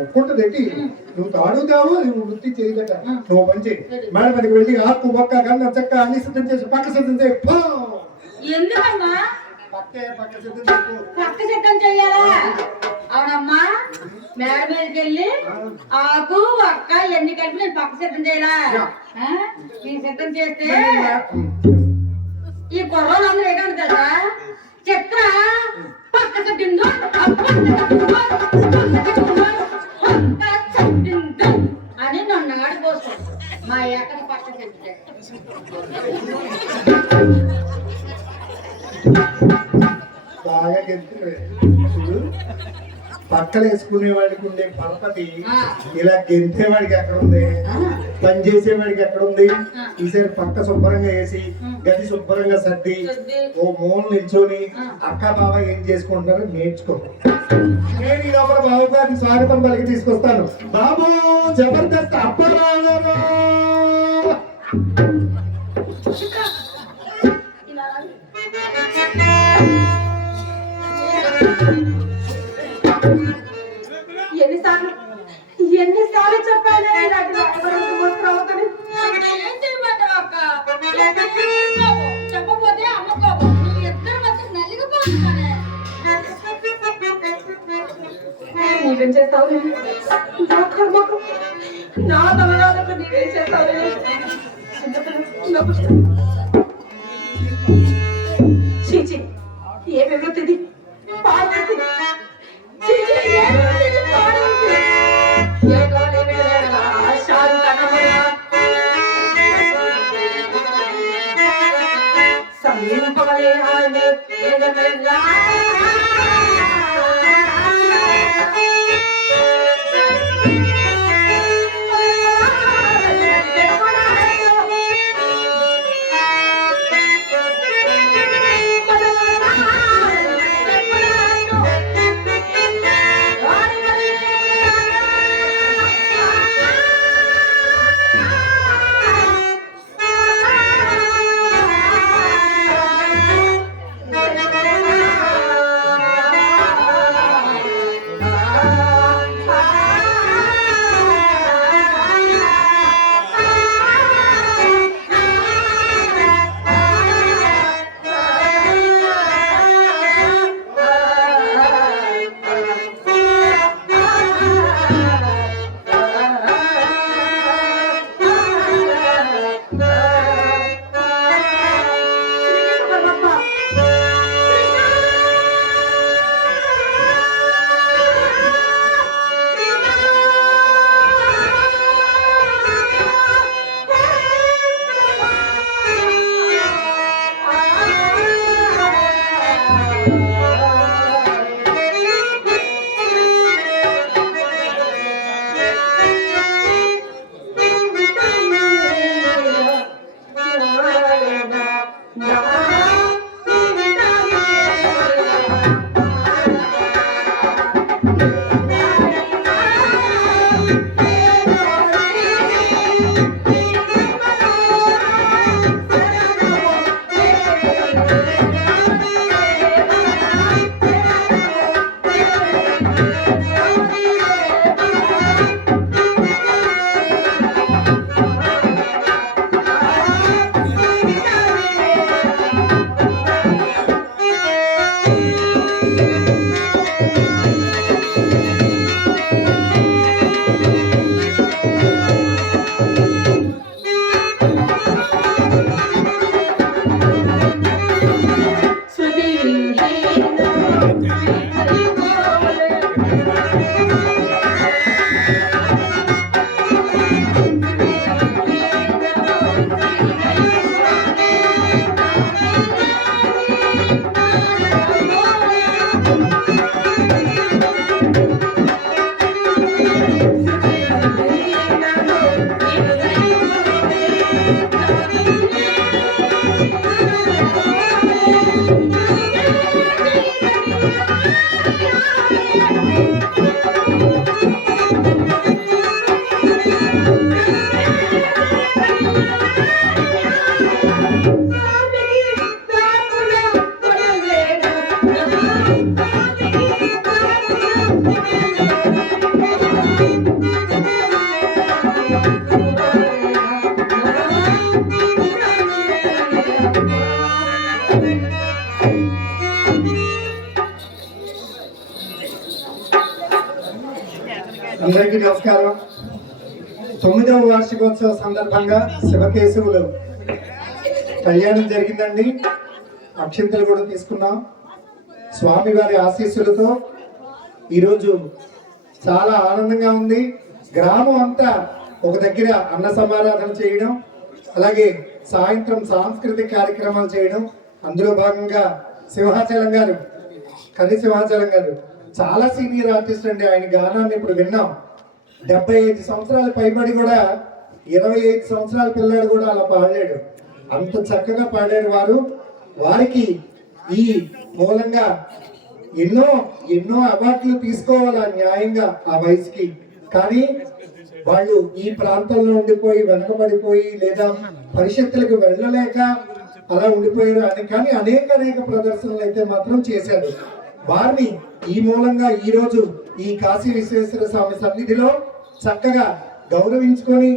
ఒప్పుకుంటుంది ఏంటి నువ్వు తాడుతావు నువ్వు వృత్తి చేయదట నువ్వు మంచి మేడం అది వెళ్ళి ఆకు ఒక్క గన్న చెక్క అన్ని సిద్ధం చేసి పక్క సిద్ధం చేయి ఎందుకమ్మా పక్క సిద్ధం చెప్పు పక్క సిద్ధం చెయ్యాలా అవునమ్మా మేడ మీదకి వెళ్ళి ఆకు అక్క ఎన్ని కలిపి నేను పక్క సిద్ధం చేయాలా నేను సిద్ధం చేస్తే ఈ కుర్రోళ్ళు అందరూ ఏంటంటే తెలుసా చిత్ర పక్క చెట్టిందో అని నన్ను ఆడిపోతాడు మా ఎక్కడ పక్క చెట్టే బాగా గెలిచిపోయాడు పక్కలు వేసుకునే వాడికి ఉండే పరపతి ఇలా గెంతేవాడికి ఎక్కడ ఉంది పని చేసేవాడికి ఎక్కడ ఉంది ఈసారి పక్క శుభ్రంగా వేసి గది శుభ్రంగా సర్ది ఓ మూల నిల్చొని అక్క బావ ఏం చేసుకుంటారో నేర్చుకో నేను ఈ లోపల బాబు గారికి స్వాగతం పలికి తీసుకొస్తాను బాబు జబర్దస్త్ అప్పరాగారు ఎన్నిసార్లు చెప్పాలి చెప్పపోతే అమ్మకోబో నువ్వు ఇద్దరు మధ్య నలిగిపోతున్నానే నీవేం చేస్తావు నా తలరాలకు నీవేం చేస్తావు చీచి ఏ వివృత్తిది పార్వతి అందరికీ నమస్కారం. 9వ వార్షికోత్సవ సందర్భంగా శివకేశవులు కళ్యాణం జరిగిందండి. అక్షింతలు కూడా తీసుకున్నాం. స్వామివారి ఆశీస్సులతో ఈరోజు చాలా ఆనందంగా ఉంది. గ్రామం అంతా ఒక దగ్గర అన్న సమారాధన చేయడం, అలాగే సాయంత్రం సాంస్కృతిక కార్యక్రమాలు చేయడం. అందులో భాగంగా సింహాచలం గారు, కది సింహాచలం గారు చాలా సీనియర్ ఆర్టిస్ట్ అండి. ఆయన గానాన్ని ఇప్పుడు విన్నాం. 75 సంవత్సరాల పైబడి కూడా 25 సంవత్సరాల పిల్లాడు కూడా అలా పాడాడు. అంత చక్కగా పాడారు వారు. వారికి ఈ మూలంగా ఎన్నో ఎన్నో అవార్డులు తీసుకోవాలా న్యాయంగా ఆ వయసుకి. కానీ వాళ్ళు ఈ ప్రాంతంలో ఉండిపోయి వెనకబడిపోయి లేదా పరిషత్తులకు వెళ్ళలేక అలా ఉండిపోయారు అని. కానీ అనేక ప్రదర్శనలు అయితే మాత్రం చేశారు. వారిని ఈ మూలంగా ఈ రోజు ఈ కాశీ విశ్వేశ్వర స్వామి సన్నిధిలో చక్కగా గౌరవించుకొని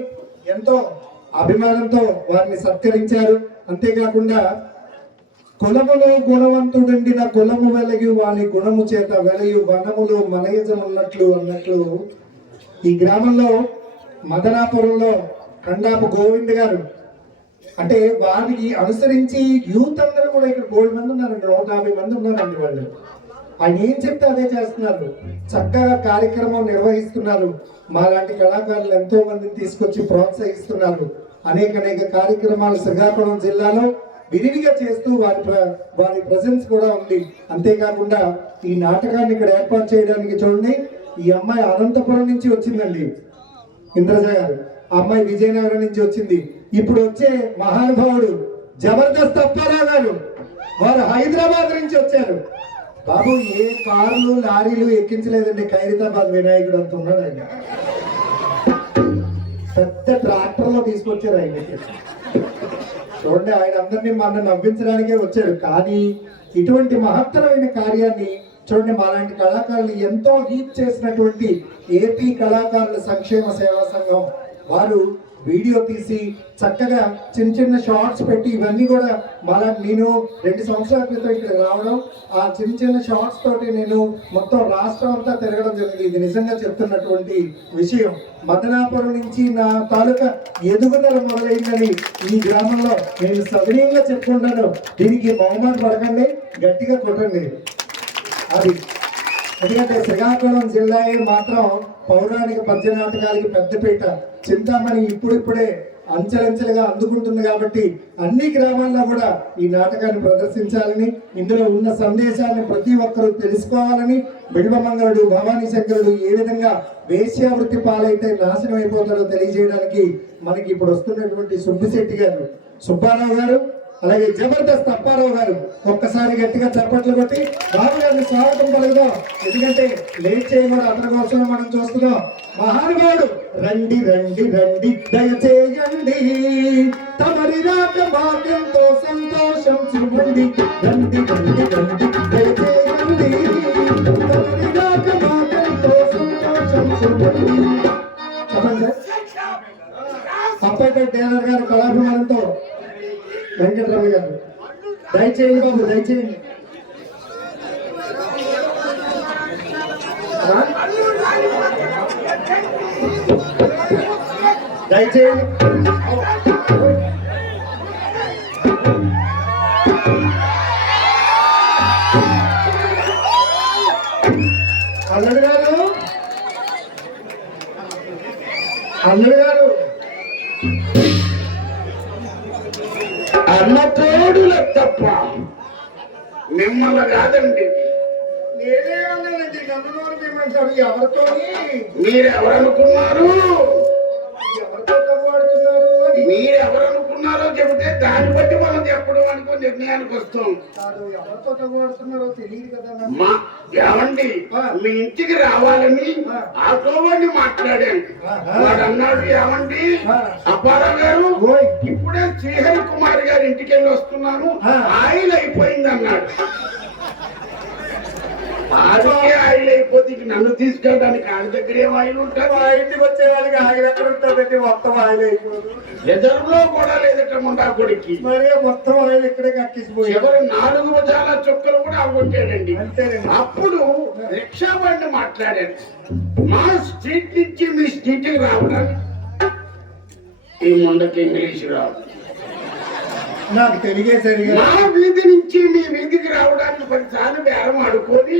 ఎంతో అభిమానంతో వారిని సత్కరించారు. అంతేకాకుండా కులములో గుణవంతుడండిన కులము వెలగి వాని గుణము చేత వెలయు వనములు మనయజమున్నట్లు అన్నట్లు ఈ గ్రామంలో మదనాపురంలో కండాపు గోవింద్ గారు అంటే వారికి అనుసరించి యూత్ అందరూ కూడా ఇక్కడ 3 మంది ఉన్నారండి, 150 మంది ఉన్నారండి. వాళ్ళు ఆయన ఏం చెప్తే అదే చేస్తున్నారు. చక్కగా కార్యక్రమం నిర్వహిస్తున్నారు. మాలాంటి కళాకారులు ఎంతో మందిని తీసుకొచ్చి ప్రోత్సహిస్తున్నారు. అనేక కార్యక్రమాలు శ్రీకాకుళం జిల్లాలో విరివిగా చేస్తూ వారి ప్రజెన్స్ కూడా ఉంది. అంతేకాకుండా ఈ నాటకాన్ని ఇక్కడ ఏర్పాటు చేయడానికి చూడండి, ఈ అమ్మాయి అనంతపురం నుంచి వచ్చిందండి, ఇంద్రజ గారు. ఆ అమ్మాయి విజయనగరం నుంచి వచ్చింది. ఇప్పుడు వచ్చే మహానుభావుడు జబర్దస్త్ అప్పారావు గారు, వారు హైదరాబాద్ నుంచి వచ్చారు. బాబు ఏ కార్లు లారీలు ఎక్కించలేదండి, ఖైరతాబాద్ వినాయకుడు అంత ఉన్నాడు ఆయన. పెద్ద ట్రాక్టర్లో తీసుకొచ్చారు ఆయన. చూడండి, ఆయన అందరినీ మన నవ్వించడానికే వచ్చాడు. కానీ ఇటువంటి మహత్తరమైన కార్యాన్ని చూడండి, మాలాంటి కళాకారులు ఎంతో హీప్ చేసినటువంటి ఏపీ కళాకారుల సంక్షేమ సేవా సంఘం వారు వీడియో తీసి చక్కగా చిన్న షార్ట్స్ పెట్టి ఇవన్నీ కూడా నేను 2 సంవత్సరాల క్రితం ఇక్కడ రావడం, ఆ చిన్న షార్ట్స్ తోటి నేను మొత్తం రాష్ట్రం అంతా తిరగడం జరిగింది. ఇది నిజంగా చెప్తున్నటువంటి విషయం. మదనాపురం నుంచి నా తాలూకా ఎదుగుదల మొదలైందని ఈ గ్రామంలో నేను సవినీయంగా చెప్పుకుంటాను. దీనికి మొహమాట పడకండి, గట్టిగా కొట్టండి. అది ఎందుకంటే శ్రీకాకుళం జిల్లాయే మాత్రం పౌరాణిక పద్య నాటకాలకి పెద్దపీట. చింతామణి ఇప్పుడిప్పుడే అంచెలంచెలుగా అందుకుంటుంది కాబట్టి అన్ని గ్రామాల్లో కూడా ఈ నాటకాన్ని ప్రదర్శించాలని, ఇందులో ఉన్న సందేశాన్ని ప్రతి ఒక్కరూ తెలుసుకోవాలని, బిల్వమంగళుడు భవానీ శంకరుడు ఏ విధంగా వేశ్యావృత్తి పాలైతే నాశనం అయిపోతాడో తెలియజేయడానికి మనకి ఇప్పుడు వస్తున్నటువంటి సుబ్బిశెట్టి గారు, సుబ్బారావు గారు, అలాగే జబర్దస్త్ అప్పారావు గారు ఒక్కసారి గట్టిగా చప్పట్లు కొట్టి బాబు గారిని స్వాగతం పలుకుదాం. ఎందుకంటే లేట్ చేయకూడదు, అతని కోసం మనం చూస్తున్నాం. మహానుభావుడు రండి రండి రండి దయచేయండి, తమరి రాక మాకెంతో సంతోషం చూడండి. రండి రండి రండి దయచేయండి, తమరి రాక మాకెంతో సంతోషం చూడండి. చెప్పండి సార్. అప్పటి టేలర్ గారు కళాభిమానంతో వెంకటరమణ గారు దయచేయండి బాబు, దయచేయండి. దయచేయండి. అల్లుడు గారు, అల్లుడు గారు, అన్న తోడుల తప్ప మిమ్మల్ని కాదండి. నేనే అన్నానండి, నన్ను నోరు పిమ్మంటారు. ఎవరితో మీరెవరనుకున్నారు? ఎవరితో మీరు ఎవరు అనుకున్నారో చెబితే దాన్ని బట్టి మనం చెప్పడం అనుకో నిర్ణయానికి వస్తాం. కాదు, ఎవరితో తగ్గుపడుతున్నారో తెలియదు కదా నాకు. మా ఏమండి మీ ఇంటికి రావాలని ఆటో వాడిని మాట్లాడాను. వాడు అన్నాడు, ఏమండి అప్పారావు గారు ఇప్పుడే శ్రీహరి కుమార్ గారి ఇంటికి వెళ్ళి వస్తున్నాను, ఆయిల్ అయిపోయింది అన్నాడు. ఆడికే ఆయిల్ అయిపోతే ఇక నన్ను తీసుకెళ్ళడానికి ఆడి దగ్గర ఏం ఆయిల్ ఉంటారు? మా ఇంటికి వచ్చేవాడికి ఆయిల్ ఎక్కడ ఉంటుందండి? మొత్తం ఆయిల్ అయిపోదు. రిజర్వ్ లో కూడా లేదట ముండా కొడుక్కి. మరి మొత్తం ఆయిల్ ఇక్కడే కక్కిసిపోయి ఎవరు 4 భుజాల చొక్కలు కూడా అవ్వట్టాడండి. అంతేనండి. అప్పుడు రిక్షా బండి మాట్లాడాడు, మా స్ట్రీట్ నుంచి మీ స్ట్రీట్ కి రావడానికి ఈ ముండకి ఇంగ్లీష్ రావు, నాకు తెలిగే సరిగా. మా వీధి నుంచి మీ వీధికి రావడానికి 10 సార్లు బేరం ఆడుకొని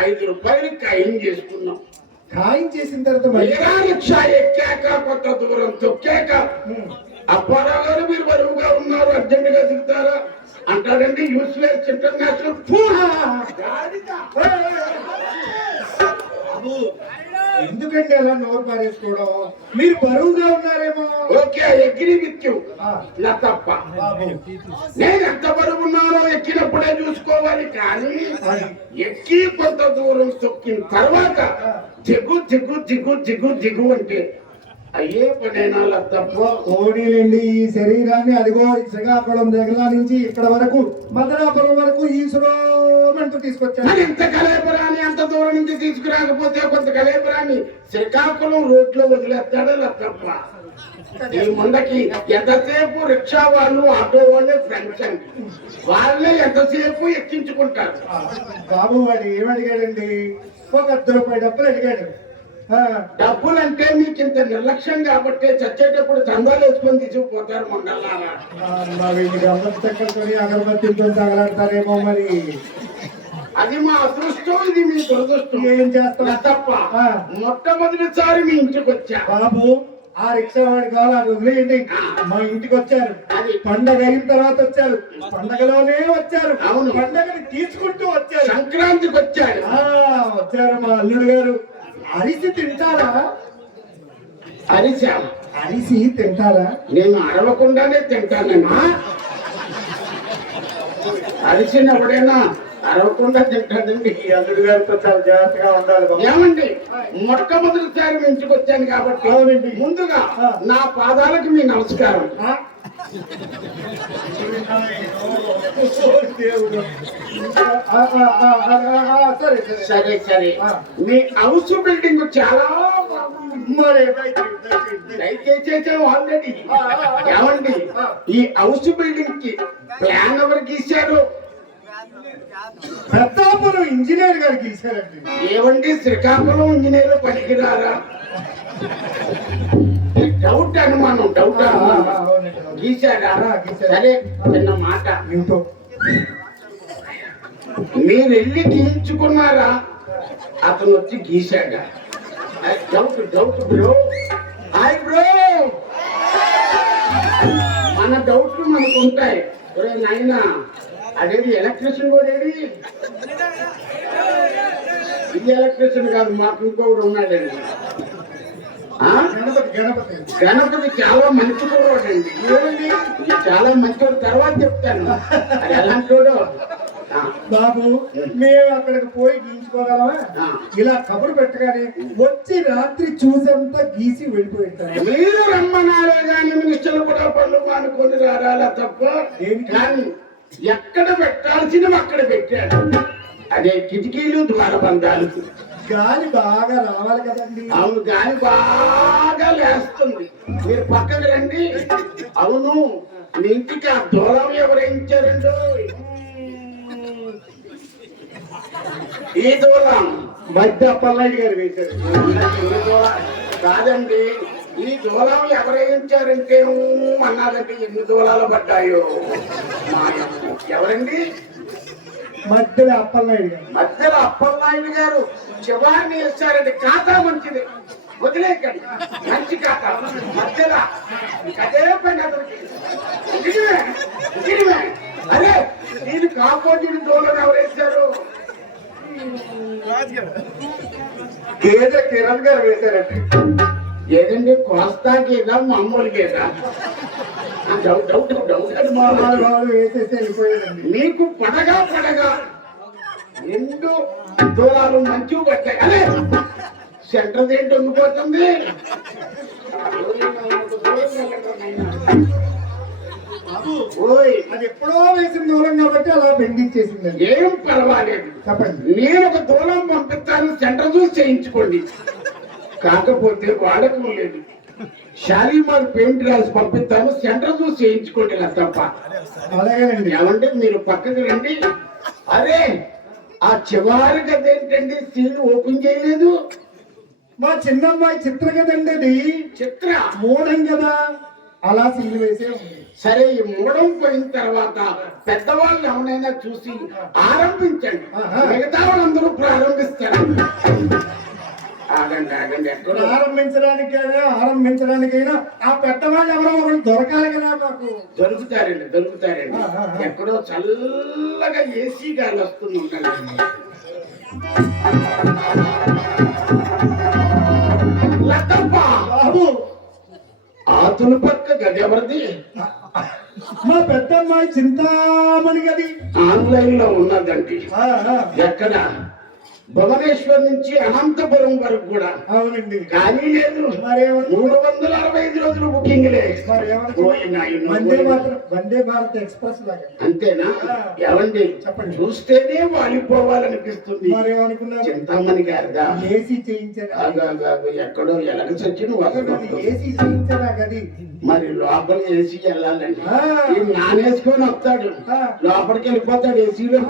5 రూపాయలు ఖాయం చేసుకున్నాం. ఖాయం చేసిన తర్వాత మళ్ళీ మీరా రిక్షా ఎక్కాక కొంత దూరం తొక్కాక అప్పారావు గారు మీరు బరువుగా ఉన్నారు, అర్జెంట్ గా దిగుతారా అంటాడండి. యూస్లెస్ ఇంటర్నేషనల్ ఫుడ్ ఎందుకంటే అలా నోరు పారేసుకోవడం? మీరు బరువుగా ఉన్నారేమో. Okay, agree with you. నా తప్ప. నేను ఎంత బరువు ఉన్నానో ఎక్కినప్పుడే చూసుకోవాలి, కానీ ఎక్కి కొంత దూరం తొక్కిన తర్వాత దిగు దిగు దిగు దిగు దిగు అంటే అయ్యే పనేనా తప్ప. ఓడీలండి, ఈ శరీరాన్ని అదిగో శ్రీకాకుళం దగ్గర నుంచి ఇక్కడ వరకు మదనాపురం వరకు ఈశ్వరంటూ తీసుకొచ్చాను. మరి ఎంత కలేపురాన్ని అంత దూరం నుంచి తీసుకురాకపోతే కొంత కలేపురాన్ని శ్రీకాకుళం రోడ్ లో వదిలేస్తాడా తప్ప. ఈ ముందకి ఎంతసేపు రిక్షా వాళ్ళు ఆటో వాళ్ళే ఫ్రెండ్స్ అండి, వాళ్ళే ఎంతసేపు ఎక్కించుకుంటారు. బాబు వాడు ఏమడిగాడండి? ఒక 10 రూపాయలు డబ్బులు అడిగాడు. డబ్బులంటే మీకు ఇంత నిర్లక్ష్యం కాబట్టి చచ్చేటప్పుడు దందాలు వేసుకొని తీసుకుపోతారు మండలారా. అగరబత్తితో తగలాడతారేమో మరి. అది మా అదృష్టం, ఇది మీ దురదృష్టం. ఏం చేస్తాం తప్ప. మొట్టమొదటిసారి మీ ఇంటికి వచ్చా బాబు. ఆ రిక్షా వాడి కావాలి, అది వదిలేయండి. మా ఇంటికి వచ్చారు, పండగ అయిన తర్వాత వచ్చారు, పండగలోనే వచ్చారు. అవును, పండగని తీసుకుంటూ వచ్చారు. సంక్రాంతికి వచ్చారు. వచ్చారు మా అల్లుడు గారు. అరిసి తింటారా? అరిసి తింటారా? నేను అరవకుండానే తింటానన్నా. అరిసిన ఎవడైనా అరవకుండా తింటాడండి. ఈ అల్లుడు గారితో చాలా జాగ్రత్తగా ఉండాలి. ఏమండి, మొట్టమొదటిసారి మీ ఇంటికి వచ్చాను కాబట్టి అవునండి, ముందుగా నా పాదాలకు మీ నమస్కారం. సరే సరే, మీ హౌస్ బిల్డింగ్ చాలా ఆల్రెడీ. ఏమండి, ఈ హౌస్ బిల్డింగ్ కి ప్లాన్ ఎవరు గీశారు? పెద్దాపురం ఇంజనీర్ గారు గీశారండి. ఏమండి, శ్రీకాకుళం ఇంజనీర్ పనికిరారా? డౌట్ అనుమానం గీశారా? సరే, చిన్న మాట, మీరు వెళ్ళి గీయించుకున్నారా? అతను వచ్చి గీశాడా? Doubt bro. హాయ్ బ్రో, మన డౌట్లు మనకు ఉంటాయి. నాయన అదేది ఎలక్ట్రిషియన్ కూడా ఏది? ఇది ఎలక్ట్రిషియన్ కాదు, మాకు ఇంకొకటి ఉన్నాడండి. గణపతి చాలా మంచి కుర్రోడండి. చాలా మంచివాడు, తర్వాత చెప్తాను అది ఎలాంటి బాబు. మేము అక్కడికి పోయి గీయించుకోగలమా? ఇలా కబురు పెట్టగానే వచ్చి రాత్రి చూసంతా గీసి వెళ్ళిపోయింటారు. మీరు రమ్మన్నారే కానీ మినిస్టర్లు కూడా పనులు మానుకొని రాలా తప్ప. కానీ ఎక్కడ పెట్టాల్సినవి అక్కడ పెట్టాడు. అదే కిటికీలు ద్వారబంధాలు. గాలి బాగా రావాలి కదండి. అవును, గాలి బాగా లేస్తుంది. మీరు పక్కకి రండి. అవును, మీ ఇంటికి ఆ దూరం ఎవరేయించారండి? ఈ దూరం మధ్య అప్పలనాయుడు గారు వేశారు. కాదండి, ఈ దూలం ఎవరేయించారంటే అన్నారంటే ఎన్ని దూలాలు పడ్డాయో. ఎవరండి? మధ్యలో అప్పలనాయుడు గారు. మధ్యలో అప్పలనాయుడు గారు చివారిని వేస్తారండి. ఖాతా మంచిది, వదిలేకండి. మంచి ఖాతా మధ్యలో అదే పని అతనికి. అరే, దీనికి ఆపోజిట్ దూలం ఎవరేశారు? గేదె కిరణ్ గారు వేశారండి. ఏదండి కోస్తా గేదా మామూలు గేదా డౌట్ డౌట్ డౌట్ అది మా వాడు వేసేసి వెళ్ళిపోయాడండి. నీకు పడగా 2 దూరాలు మంచిగా పట్టాయి అదే సెంటర్ దేంటి ఉండిపోతుంది. ఓయ్ అది ఎప్పుడో వేసిన దూరం కాబట్టి అలా బెండించేసిందండి. ఏం పర్వాలేదు, చెప్పండి. నేను ఒక దూరం పంపిస్తాను, సెంటర్ చూసి చేయించుకోండి. కాకపోతే వాడకం లేదు, షాలీమార్ పెయింట్ రాసి పంపిస్తాను, సెంటర్ చూసి చేయించుకోండి. ఇలా తప్ప అలాగేనండి. ఏమంటే మీరు పక్కకి రండి. అరే ఆ చివరి గది ఏంటండి, సీల్ ఓపెన్ చేయలేదు. మా చిన్నమ్మాయి చిత్ర కదండి అది, చిత్ర మూడం కదా, అలా సీలు వేసే ఉంది. సరే ఈ మూడం పోయిన తర్వాత పెద్దవాళ్ళు ఎవరైనా చూసి ఆరంభించండి, మిగతా వాళ్ళందరూ ప్రారంభిస్తారు. ఆగండి ఆగండి, ఎక్కడ ఆరంభించడానికైనా ఆ పెద్దవాళ్ళు ఎవరో ఒకరు దొరకాలి కదా మాకు. దొరుకుతారండి. ఎక్కడో చల్లగా ఏసీ గాలి వస్తుంది ఉండాలి. లతప్ప బాబు, ఆతుల పక్క గది ఎవరిది? మా పెద్దమ్మాయి చింతామణి గది ఆన్లైన్ లో ఉన్నదండి. ఎక్కడ? భువనేశ్వర్ నుంచి అనంతపురం వరకు కూడా. అవునండి. కానీ లేదు, 365 రోజులు బుకింగ్ వందే భారత్ ఎక్స్ప్రెస్ లాగా. అంతేనా? ఏమండి చెప్పండి. చూస్తేనే వాలిపోవాలనిపిస్తుంది. మరేమనుకున్నారు? చింతామణి గారిదా? ఏసీ చేయించారు. ఎక్కడో ఎలగ చచ్చిన ఏసీ చేయించారా గది? మరి లోపల ఏసీ వెళ్ళాలండి. నానేసుకొని వస్తాడు, లోపలికి వెళ్ళిపోతాడు ఏసీలో.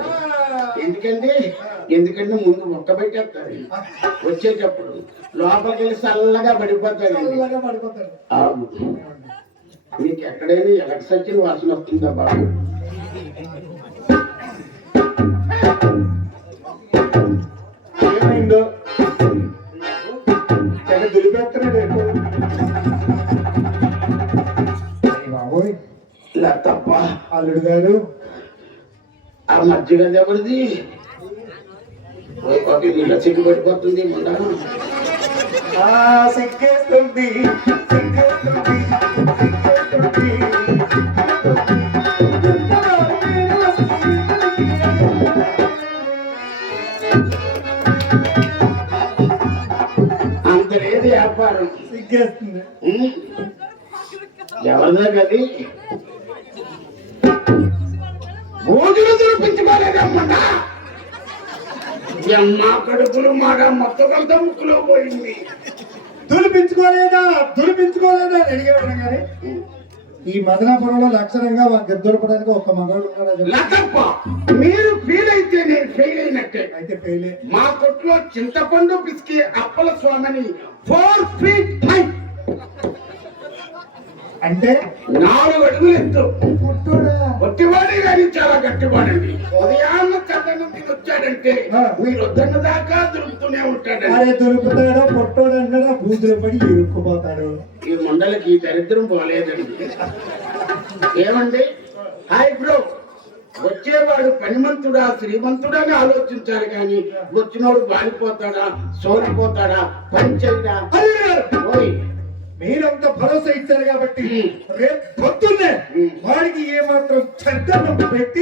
ఎందుకంటే ముందు మొక్క పెట్టేస్తారు, వచ్చేటప్పుడు లోపలికి వెళ్ళి చల్లగా పడిపోతాడు. మీకు ఎక్కడైనా ఎలక్ట్రిసిటీ వాసన వస్తుందా బాబు? ఏమైందో దులిపేస్తున్నాడు బాబోయ్. ఇలా తప్ప అల్లుడు గారు, ఆ మధ్యగా ఎవరిది? ఇలా చెట్టు పడిపోతుంది ముందా. సిగ్గేస్తుంది అంత లేదు వ్యాపారం. సిగ్గేస్తుంది. ఎవరిదా గది? భోజనం చూపించుకోలేదమ్మా. అమ్మ కడుపులు మాట మొత్తం అంతా ముక్కులో పోయింది. దులిపించుకోలేదా రెడీగా ఉండగానే ఈ మదనాపురంలో లక్షణంగా గద్దొలపడానికి ఒక మగాడు ఉన్నాడు. లతప్ప, మీరు ఫెయిల్ అయితే నేను ఫెయిల్ అయినట్టే. అయితే ఫెయిలే. మా కొట్లో చింతపండు పిసికి అప్పల స్వామిని 4 feet height, అంటే 4 అడుగులు ఎత్తు. పుట్టుడా ఒట్టివాడే కానీ చాలా గట్టివాడండి. ఉదయాన్న చంద నుండి వచ్చాడంటే మీరు వద్దన్న దాకా దొరుకుతూనే ఉంటాడండి. అరే దొరుకుతాడో పొట్టోడు అన్నాడో బూతులు పడి ఇరుక్కుపోతాడు. ఈ మండలకి దరిద్రం పోలేదండి. ఏమండి? హాయ్ బ్రో, వచ్చేవాడు పనిమంతుడా శ్రీమంతుడా అని ఆలోచించాలి కానీ వచ్చినోడు బాలిపోతాడా, సోలిపోతాడా, పని చేయడా? ఓయ్, మీరంత భరోసా ఇచ్చారు కాబట్టి రేపు పొద్దున్నే వాడికి ఏమాత్రం చెడ్డ పెట్టి